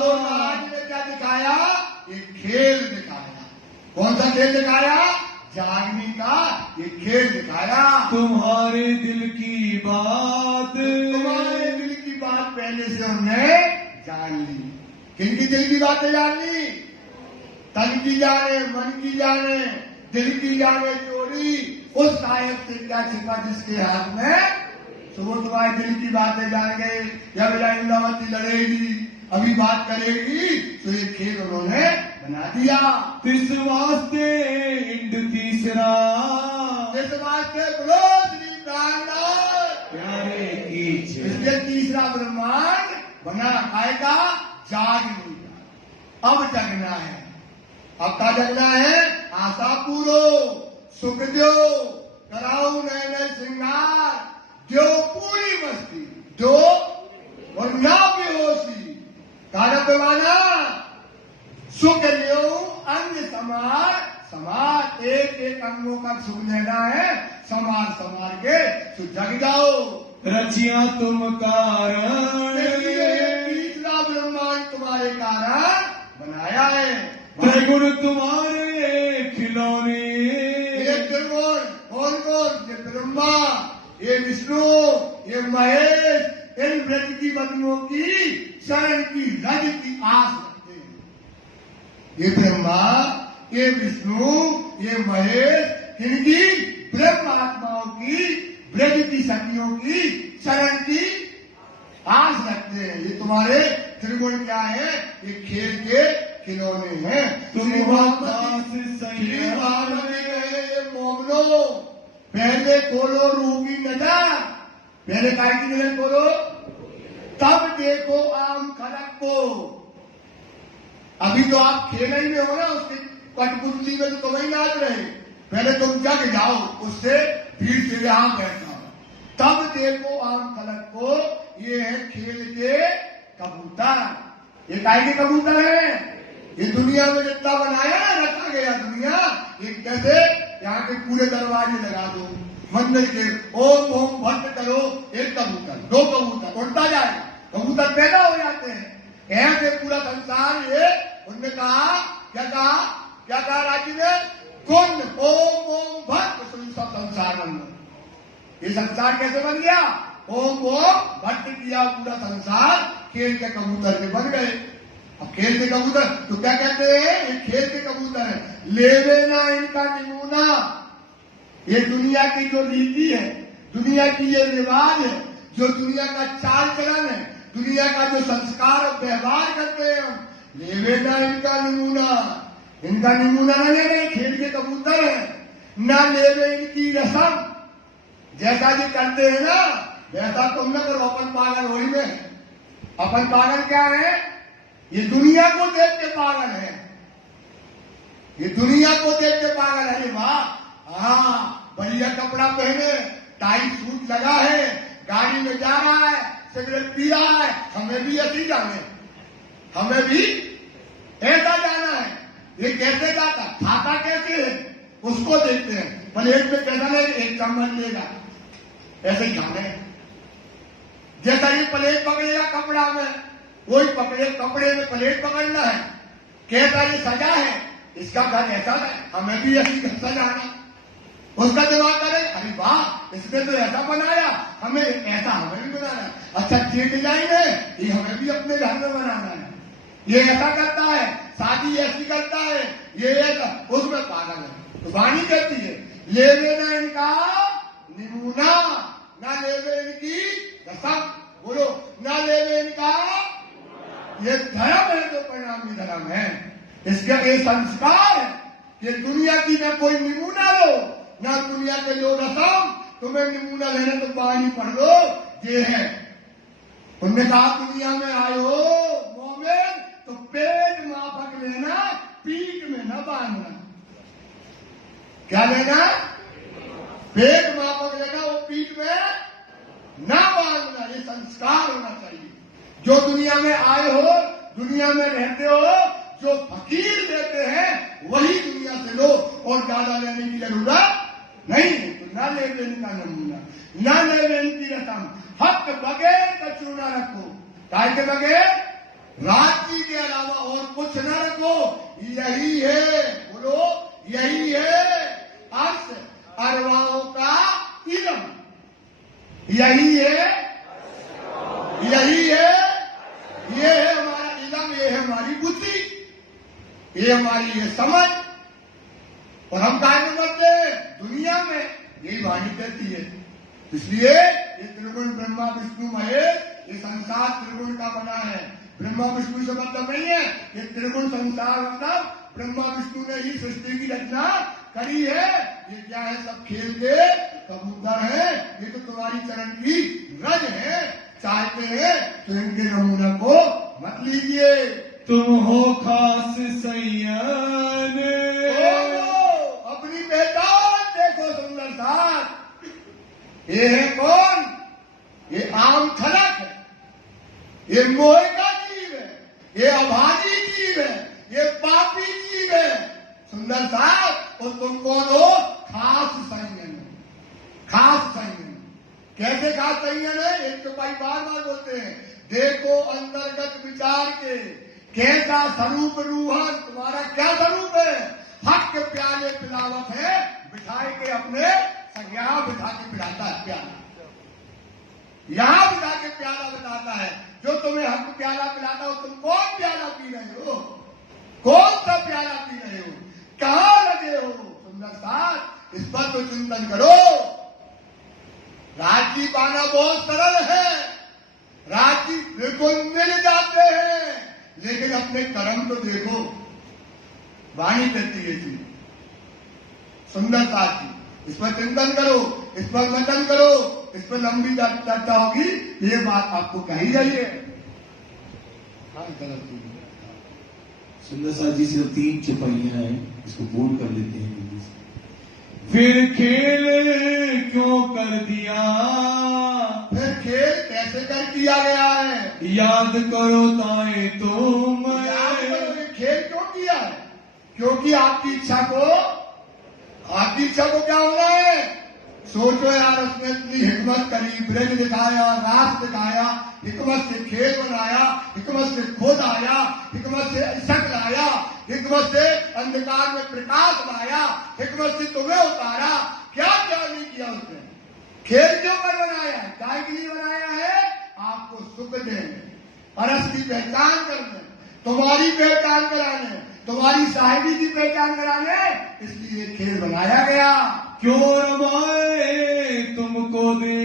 तो राज ने क्या दिखाया? एक खेल दिखाया। कौन सा खेल दिखाया? जागने का ये खेल दिखाया। तुम्हारे दिल की बात, तुम्हारे दिल की बात पहले से हमने जान ली। किनकी दिल की बातें जान ली? तन की जाने, मन की जाने, दिल की जाने चोरी। उस साहेब से क्या छिपा जिसके हाथ में? सुबह तुम्हारे दिल की बातें जान गए। या बेटा इंद्रावती लड़ेगी, अभी बात करेगी, तो ये खेल उन्होंने बना दिया। तिस वास्ते इंड तीसरा, इस वास्ते बोलो श्री प्राणनाथ प्यारे की जय। इसलिए तीसरा ब्रह्मांड बना आएगा जागने का। अब जगना है। अब क्या जगना है? आशा पूरो, सुख दो, कराऊ नए नए श्रृंगार, जो पूरी मस्ती दो और ना बेहोशी। काना पैमाना सुख लियो अंग समार समार, एक एक अंगों का सुख लेना है, समार समार के तो जग जाओ। रचिया तुम कारण, तीसरा ब्रह्मांड तुम्हारे कारण बनाया है। त्रिगुण तुम्हारे खिलौने, ये त्रिगुण कौन कौन? ये ब्रह्मा, ये विष्णु, ये महेश, इन ब्रज की बंधुओं की शरण की रज की आस रखते हैं। ये ब्रह्मा, ये विष्णु, ये महेश, इनकी ब्रह्म आत्माओं की, ब्रज की सखियों की शरण की आस रखते हैं। ये तुम्हारे त्रिगुण क्या है? ये खेल के खिलौने हैं। तुम श्री भागवत ये मोमलो, पहले खोलो रूह की नजर, पहले काय की नजर खोलो, तब देखो आम खड़क को। अभी तो आप खेल ही में हो ना, उसकी कठपुतली में तो तुम्हें नाच रहे। पहले तुम जग जाओ, उससे भीड़ से यहां बैठो, तब देखो आम खड़क को। ये है खेल के कबूतर। ये काय के कबूतर है? ये दुनिया में जितना बनाया ना, रखा गया दुनिया, ये कैसे? यहाँ के पूरे दरवाजे लगा दो मंदिर के, ओम ओम भक्त करो, एक कबूतर, दो कबूतर, उड़ता जाए, कबूतर पैदा हो जाते हैं। ऐसे पूरा संसार ये, उनने कहा क्या कहा? क्या कहा राज्य ने? कुंड ओम ओम भक्त, सब संसार बन। ये संसार कैसे बन गया? ओम ओम भट्ट किया पूरा संसार खेल के कबूतर के बन गए। अब खेल के कबूतर तो क्या कहते हैं? ये खेल के कबूतर है। लेवे ना इनका नमूना। ये दुनिया की जो रीति है, दुनिया की ये रिवाज है, जो दुनिया का चाल चलन है, दुनिया का जो संस्कार और व्यवहार करते हैं हम, लेवे ना इनका नमूना। इनका नमूना ना लेवे, खेल के कबूतर है। ना लेवे इनकी रसम। जैसा ये करते हैं ना वैसा तुम न करो। अपन पागल वही में। अपन पागल क्या है? ये दुनिया को देख के पागल है। ये दुनिया को देख के पागल है। अरे वाह, हाँ बढ़िया कपड़ा पहने, टाइट सूट लगा है, गाड़ी में जा रहा है, सिगरेट पी रहा है, हमें भी ऐसे जाना है, हमें भी ऐसा जाना है। ये कैसे जाता, खाता कैसे है, उसको देखते हैं। प्लेट में कैसा ले, एक चम्मच लेगा, ऐसे ही खाने। जैसा ये प्लेट पकड़ेगा कपड़ा में, वही पकड़े कपड़े में प्लेट पकड़ना है। कैसा ये सजा है, इसका घर ऐसा है, हमें भी ऐसी घर सजाना। उसका दिमाग करे, अरे वाह इसने तो ऐसा बनाया, हमें ऐसा हमें भी बनाना है। अच्छा ये डिजाइन है, ये हमें भी अपने घर में बनाना है। ये ऐसा करता है, शादी ऐसी करता है, ये ऐसा, उसमें पागल है। तो वाणी कहती है लेवे ना इनका नमूना, ना लेवे इनकी रसम। बोलो, ना लेवे इनका ये धर्म है, जो परिणामी धर्म है। इसका ये संस्कार है कि दुनिया की ना कोई नमूना लो, ना दुनिया के लो रसम। तुम्हें नमूना लेना तो पानी पढ़ लो, ये है। उन्होंने कहा दुनिया में आए हो मोमिन तो पेट माफक लेना, पीठ में न बांधना। क्या लेना? पेट माफक लेना, वो पीठ में न बांधना। ये संस्कार होना चाहिए। जो दुनिया में आए हो, दुनिया में रहते हो, जो फकीर देते हैं वही दुनिया से लो, और ज्यादा लेने की जरूरत नहीं। तो न लेवे इनका नमूना, न लेवे इनकी रसम। हक बगैर कछु न रखो। काय के बगैर? राज्य के अलावा और कुछ न रखो। यही है, बोलो, यही है अर्थ अरवाओं का इलम। यही है, यही है, ये है हमारा इलम, ये है हमारी बुद्धि, ये हमारी ये समझ। और हम काय में मरते हैं? दुनिया में। यही वाणी कहती है। इसलिए ये त्रिगुण ब्रह्मा विष्णु महेश, ये संसार त्रिगुण का बना है। ब्रह्मा विष्णु से मतलब नहीं है, ये त्रिगुण संसार मतलब ब्रह्मा विष्णु ने ही सृष्टि की रचना करी है। ये क्या है? सब खेल के कबूतर है। ये तो तुम्हारी चरण की रज है। चाहते हैं तो इनके नमूना को मत लीजिए। तुम हो खास सैयद, अपनी पहचान देखो सुंदर साथ। ये है कौन? ये आम खलक है, ये मोह का जीव है, ये अभागी जीव है, ये पापी जीव है। सुंदर साथ, और तुम कौन हो? खास संयन। खास संयन कैसे खास संयन है? एक तो भाई बार बार बोलते हैं, देखो अंतर्गत विचार के कैसा स्वरूप रूहन, तुम्हारा क्या स्वरूप है? हक के प्याले पिलावत है, बिठाए के अपने संज्ञा बिठा के पिलाता है प्याला। यहां बिठा के प्याला बताता है। जो तुम्हें हक प्याला पिलाता हो, तुम कौन प्याला पी रहे हो? कौन सा प्याला पी रहे हो? कहां लगे हो? सुंदर साथ, इस पर तो चिंतन करो। राज्य पाना बहुत सरल है, राज्य बिल्कुल मिल जाते हैं, लेकिन अपने कर्म तो देखो। वाणी कहती है जी, सुंदर साथ जी, इस पर चिंतन करो, इस पर मंथन करो, इस पर लंबी चर्चा होगी। ये बात आपको कही गई है। सुंदर साथ जी से 3 चौपाइयां हैं, इसको बोल कर लेते हैं। फिर खेल क्यों कर दिया, फिर खेल कैसे कर दिया गया है? याद करो ताए तुम। याद करो ये खेल क्यों किया है? क्योंकि आपकी इच्छा को क्या होना है? सोचो यार, उसने इतनी हिकमत करी, ब्रज दिखाया, रास दिखाया, हिकमत से खेल बनाया, हिकमत से खुद आया, हिकमत से शक लाया, हिकमत से अंधकार में प्रकाश लाया, हिकमत से तुम्हें उतारा। क्या क्या नहीं किया उसने? खेल क्यों कर बनाया है? काय के लिए बनाया है? आपको सुख देने, अरस की पहचान करने, तुम्हारी पहचान कराने, तुम्हारी साहिबी की पहचान कराने, इसलिए खेल बनाया गया। क्यों रमाए तुमको दे,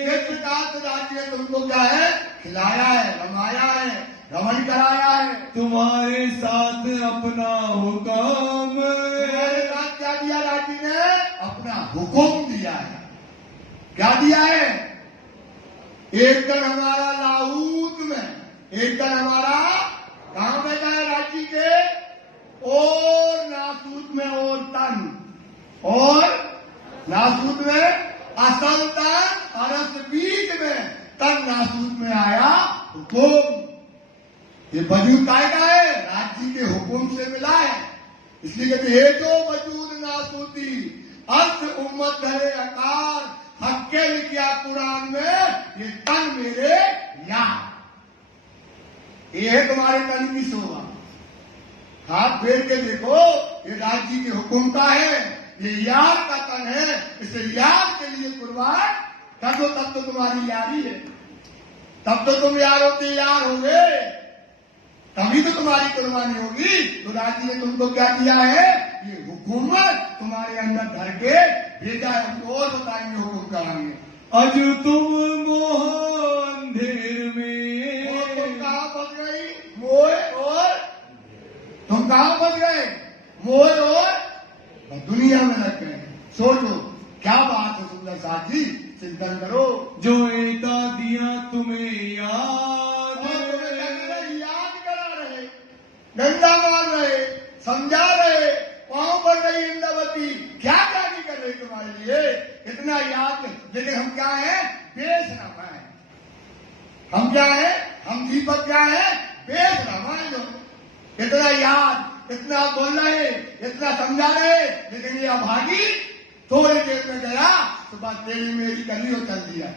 जिस प्रकार से राज्य ने तुमको क्या है? खिलाया है, रमाया है, रमण कराया है। तुम्हारे साथ अपना हुक्म, तुम्हारे साथ क्या दिया राज्य ने? अपना हुक्म दिया है। क्या दिया है? एक दिन हमारा लाहौत में, एक दिन हमारा कहां बैठा है राज्य के? और नासूत में और तन, और नासूत में असल तन, अरस बीच में, तन नासूत में आया हुक्म। ये वजूद काय का है? राज्य के हुक्म से मिला है। इसलिए कहते हे तो वजूद नासूती अर्थ उम्मत धरे आकार, हक्के लिखा कुरान में, ये तन मेरे याद। ये है तुम्हारे तन की शोभा। हाथ फेर के देखो, ये राज्य के हुक्म का है, ये यार का तन है। इसे यार के लिए कुर्बान कर दो, तब तो तुम्हारी यारी है, तब तो तुम यारों के यार होगे, तभी तो तुम्हारी कुर्बानी होगी। तो राज्य ने तुमको क्या दिया है? ये हुकूमत तुम्हारे अंदर धर के भेजा है। हमको और बताएंगे, हुक्म कराएंगे। अज तुम मोह अंधेर में, और तुम कहां फंस गई? मोह और तुम कहां फंस गए? मोह और दुनिया में लग गए। सोचो क्या बात है सुंदर साथ जी, चिंतन करो। जो एता दिया तुम्हें याद, और तुम्हें याद करा रहे, डंडा मार रहे, समझा रहे, पांव पड़ रही इंद्रावती, क्या क्या नहीं कर रही तुम्हारे लिए, इतना याद। लेकिन हम क्या है? बेशरमा है। हम क्या है? हम दीपक क्या है? बेशरमा है। जो इतना याद, इतना बोल रहे, इतना समझा रहे, लेकिन ये अभागी थोड़ी देर में गया तो बस तेरी मेरी गली और चल दिया।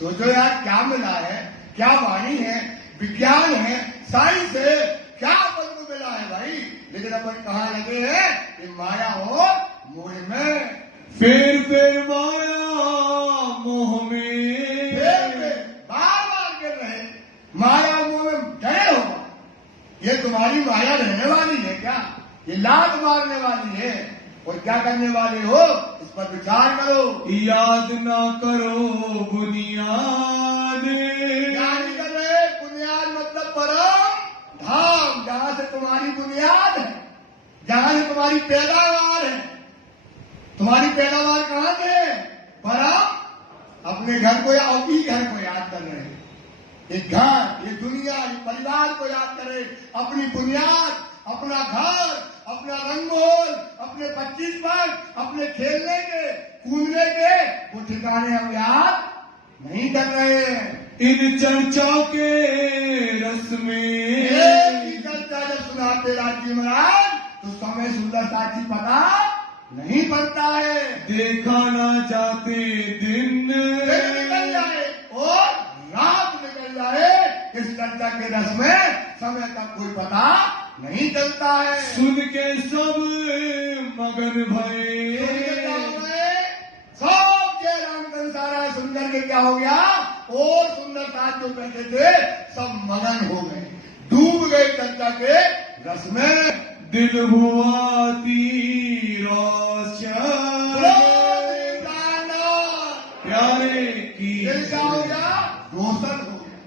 सोचो यार क्या मिला है, क्या वाणी है, विज्ञान है, साइंस है, क्या अपन को मिला है भाई। लेकिन अपन कहाँ लगे हैं? ये माया और मोह में। फिर माया मोह में, बार बार गिर रहे, माया मोह में डरे हो। ये तुम्हारी माया रहने वाली है क्या? ये लात मारने वाली है। और क्या करने वाले हो? इस पर विचार करो। याद ना करो बुनियाद, क्या नहीं कर रहे? बुनियाद मतलब परम धाम, जहां से तुम्हारी बुनियाद है, जहां से तुम्हारी पैदावार है। तुम्हारी पैदावार कहां से है? परम अपने घर को या अपनी घर को याद कर रहे हैं। ये घर, ये दुनिया, ये परिवार को याद करे, अपनी बुनियाद, अपना घर, अपना रंगोल, अपने 25 वर्ष, अपने खेलने के, कूदने के, वो ठिकाने हम याद नहीं कर रहे हैं। इन चर्चा के रस में, एक ही चर्चा जब सुनाते राज्य महाराज तो समय सुंदर साथी पता नहीं पड़ता है। देखा ना जाते दिन निकल जाए और रात निकल जाए, इस चर्चा के रस में समय का कोई पता नहीं चलता है। सुन के सब मगन भये, सब जय राम सारा सुंदर के क्या हो गया? और सुंदर साथ जो बैठे थे सब मगन हो गए, डूब गए चर्चा के रस में। दिल हुआ तीरस प्यारे की, दिल क्या हो गया? रोशन हो गया,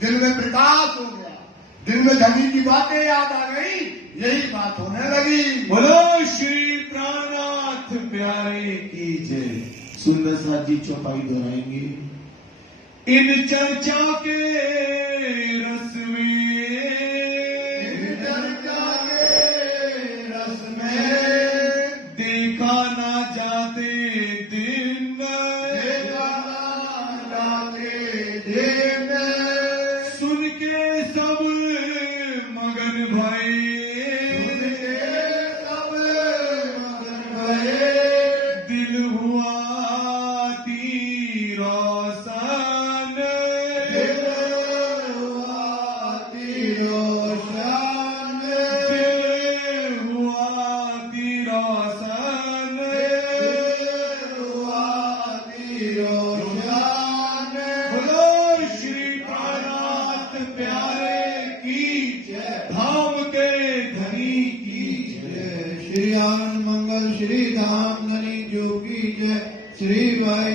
दिल में प्रकाश हो गया, दिल में धनी की बातें याद आ गई, यही बात होने लगी। बोलो श्री प्राणनाथ प्यारे की जय। सुंदर साथ जी चौपाई दोहराएंगे। इन चर्चा के रस में, चर्चा के रस में देखा ना जाते दिन, देखा ना जाते दिन, सुन के सब मगन भये, सब मगन भये, दिल हुआ तीरसन, दिल हुआ तीरसन।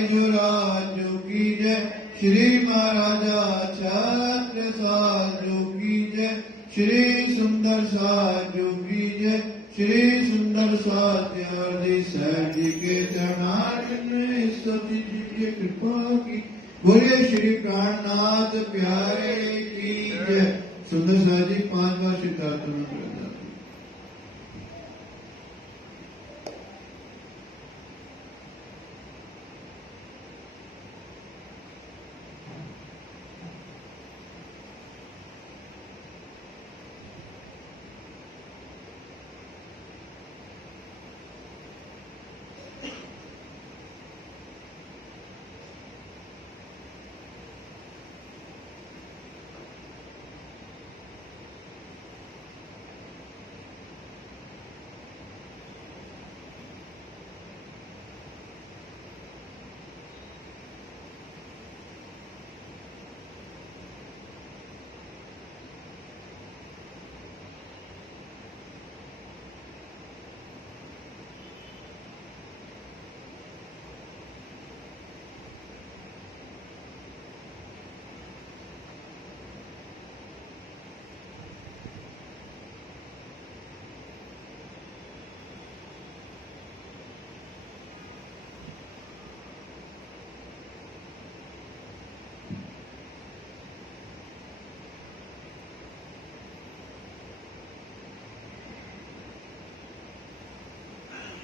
जुराजू की जय, श्री महाराजा छत्र साजू की जय, श्री सुंदर साजू की जय, श्री सुंदर स्वाध्याय सर जी के चरणार्थ में सती जी की कृपा की, बोले श्री प्राणनाथ प्यारे की जय। सुंदर साह जी 5 बार सिद्धार्थ मंत्र।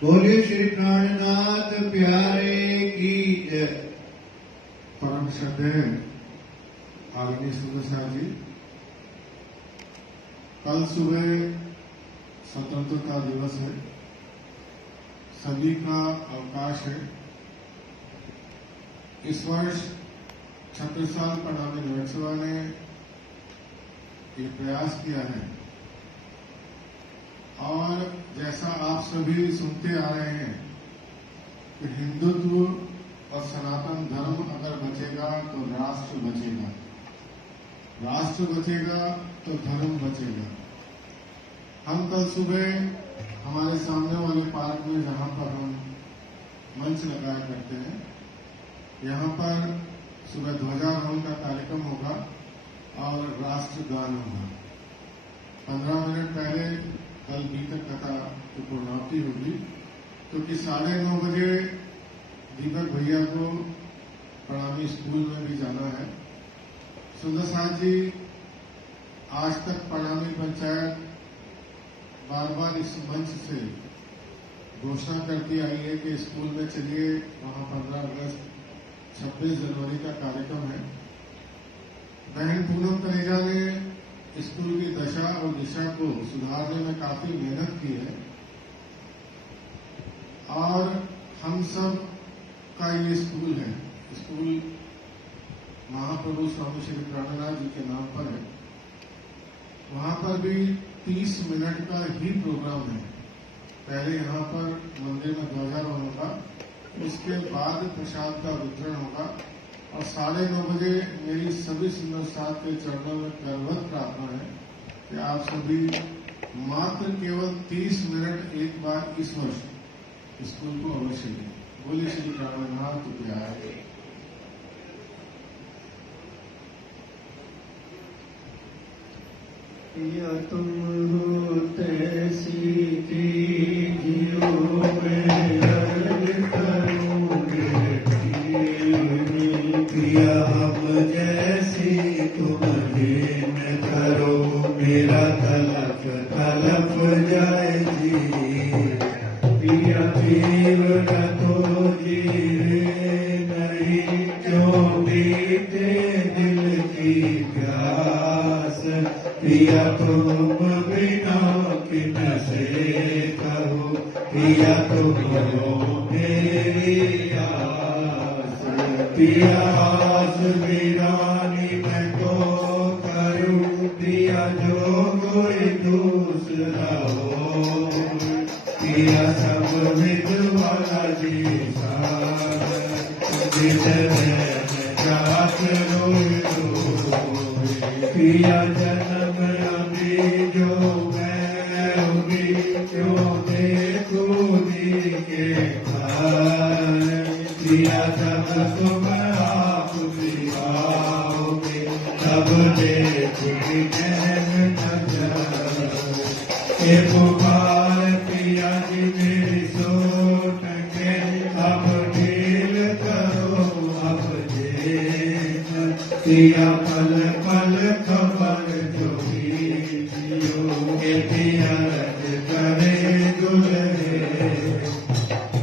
बोले श्री प्राणनाथ प्यारे की जय। परम श्रद्धेय आदरणीय सुंदर साह जी, कल सुबह स्वतंत्रता दिवस है, सभी का अवकाश है। इस वर्ष छत्रसाल प्रणामी लोकसभा ने ये प्रयास किया है और जैसा आप सभी सुनते आ रहे हैं कि हिंदुत्व और सनातन धर्म अगर बचेगा तो राष्ट्र बचेगा, राष्ट्र बचेगा तो धर्म बचेगा। हम कल सुबह हमारे सामने वाले पार्क में जहां पर हम मंच लगाया करते हैं, यहां पर सुबह ध्वजारोहण का कार्यक्रम होगा और राष्ट्रगान होगा। 15 मिनट पहले कल गीतक कथा की पूर्णावती होगी, क्योंकि 9:30 बजे दीपक भैया को प्रणामी स्कूल में भी जाना है। सुंदर साह जी, आज तक प्रणामी पंचायत बार बार इस मंच से घोषणा करती आई है कि स्कूल में चलिए, वहां 15 अगस्त 26 जनवरी का कार्यक्रम है। बहन पूनम तनेजा ने स्कूल की दशा और दिशा को सुधारने में काफी मेहनत की है और हम सब का ये स्कूल है। स्कूल महाप्रभु स्वामी श्री प्राणनाथ जी के नाम पर है। वहां पर भी 30 मिनट का ही प्रोग्राम है। पहले यहाँ पर मंदिर में ध्वजारोहण होगा, उसके बाद प्रसाद का वितरण होगा और 9:30 बजे मेरी सभी सुंदर साथ के चरणों में करवत प्रार्थना है कि आप सभी मात्र केवल 30 मिनट एक बार इस वर्ष स्कूल को अवश्य दें। बोले श्री प्राणनाथ प्यारे। या तुम हो तैसी कीजियो मैं अर्ज करूंगी, प्रिया हम जैसी तुम दीन करो, मेरा तलफ तलफ जाए जी, प्रिया पीर न तो जीवे नहीं, क्यों बीते दिल की प्यास, प्रिया तुम बिना किन से कहो, प्रिया तुम हो मेरी आस, प्रिया आस वीरानी मैं तो करूं, प्रिया जो कोई दूसरा हो, प्रिया सब विद्वाला जी जात रोई प्रिया जन्म अभी जो मैं होगी, क्यों देखूं के प्रिया सब तुम आप भी आओगे, तब देखोगे नैन नजर। ये पुकार पिया जी मेरी सोच के, अब ढील करो अब जेन। पिया पल पल खबर जो जियो, ये पिया रज करे दुल्हे।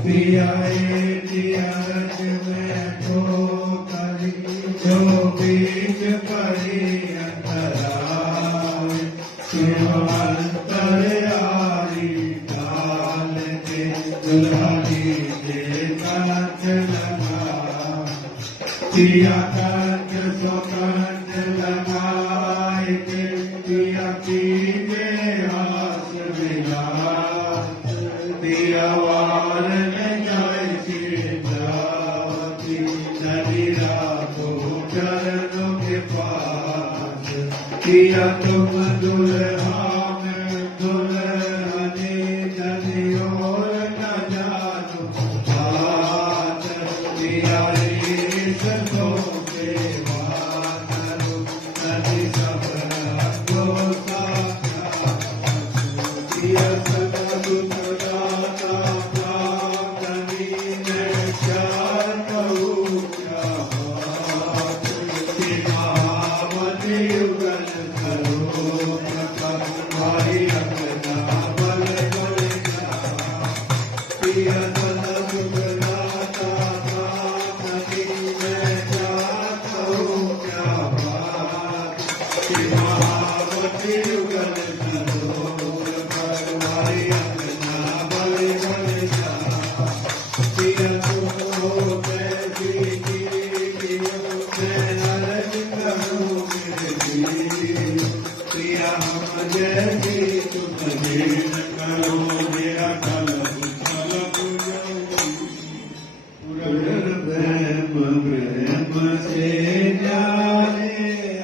पिया रज में को करी, जो बीज पड़ी अंतराल। अंतरयारी डाल के दुल्हा दीजे कंठ लगा। पिया कंठ सो कंठ लगाए के, पिया कीजे हाथ विलास। पिया वार में जाए चिंतावती, नदी राखो चरणों के पास। पिया तुम दुल्हा में दुल्हनी, नदी और न जानो बात। पिया सो के बातरो, नदी सब को साथ। पिया सदा दुख दाता प्राप्तनी, मैं क्या कहूँ क्या बात। महावती युगल करो प्रकट, भाई रखना बल बलिया। पिया सदा दुख दाता प्राप्तनी, मैं क्या कहूँ क्या बात। महावती युगल करो प्रकट, भाई रखना बल बलिया। पिया तुम हो कैसी की, मैं नरक करूँ मेरी। पिया हम जैसी तुम दीन करो, मेरा कल ब्रह्म से न्यारे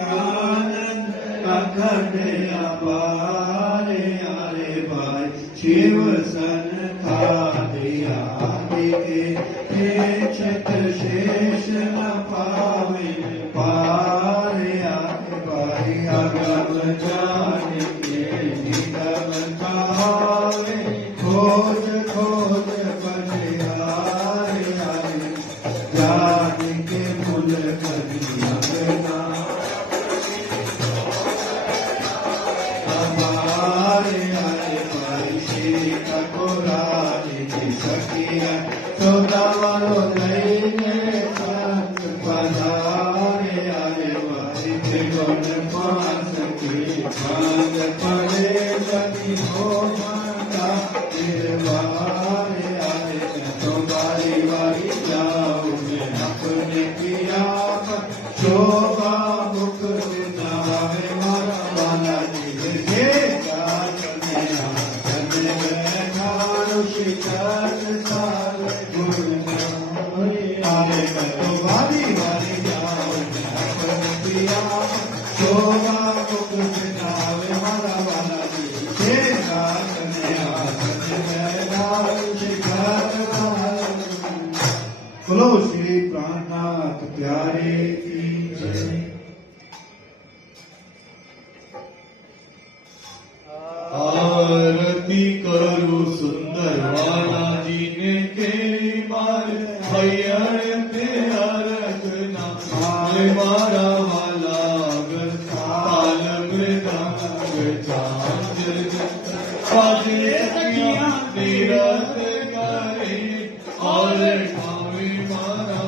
आनंद अखंड अपारे। आरे भाई शिव सन था दिया के, छत शेष न पावे पारे। आरे भाई अगम जाने के निगम कहावे, खोज खोज बलिहारे। आरे जान के मुल करी अपना, हमारे आरे भाई श्री ठकुरानी की सखिया, सौदा वालो लईने संग पधारे। आरे भाई त्रिगुण पास की भांग पड़े, लगी हो माता निर्वारे। आरे तो बारी बारी जाओ मैं अपने पिया पर, शोभा मुख बिनावे मारा वाला जिसे जाने बैठा ऋषिकर सारे गुण। आरे तो बारी बारी जाओ मैं अपने पिया पर, शोभा मुख बिनावे मारा वाला जिसे जाने बैठा ऋषिकर सारे। बोलो श्री प्राणनाथ प्यारे की जय। आरती करो सुंदर वाला जीने के बार, हरियर पे रखना मारा वाला ताल मृदंग चांद। पाजे तीरथ करे और ठावे मारा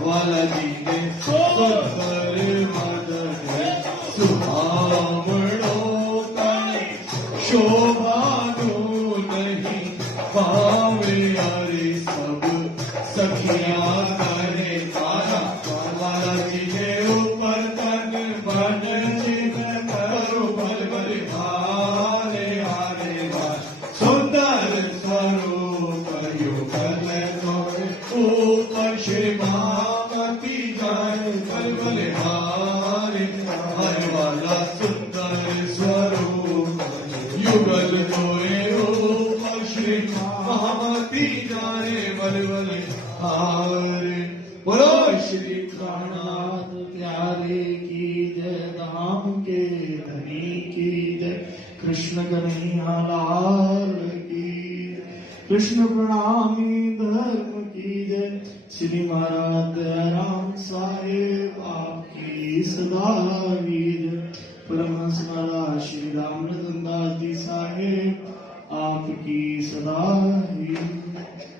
वाला जीने सुंदर मदन सुहावड़ो कने, शोभानु नहीं पावे। अरे सब सखियां करे तारा वाला जीने ऊपर तन बन चिन्ह करो बल बल हारे। हारे वाल सुंदर स्वरूप युगल तोरे, ऊपर श्री महामती जाए बल बल हारे। हर वाला सुंदर स्वरूप युगल तोरे, ऊपर श्री महामती जाए बल बल हारे। बोलो श्री प्राणनाथ प्यारे की जय, धाम के धनी की जय, कृष्ण कन्हैया लाल की जय, कृष्ण प्रणामी धर्म की जय, श्री महाराज राम साहेब आपकी सदा ही जय, परमहंस महाराज श्री रामरतन दास जी साहेब आपकी सदा ही जय।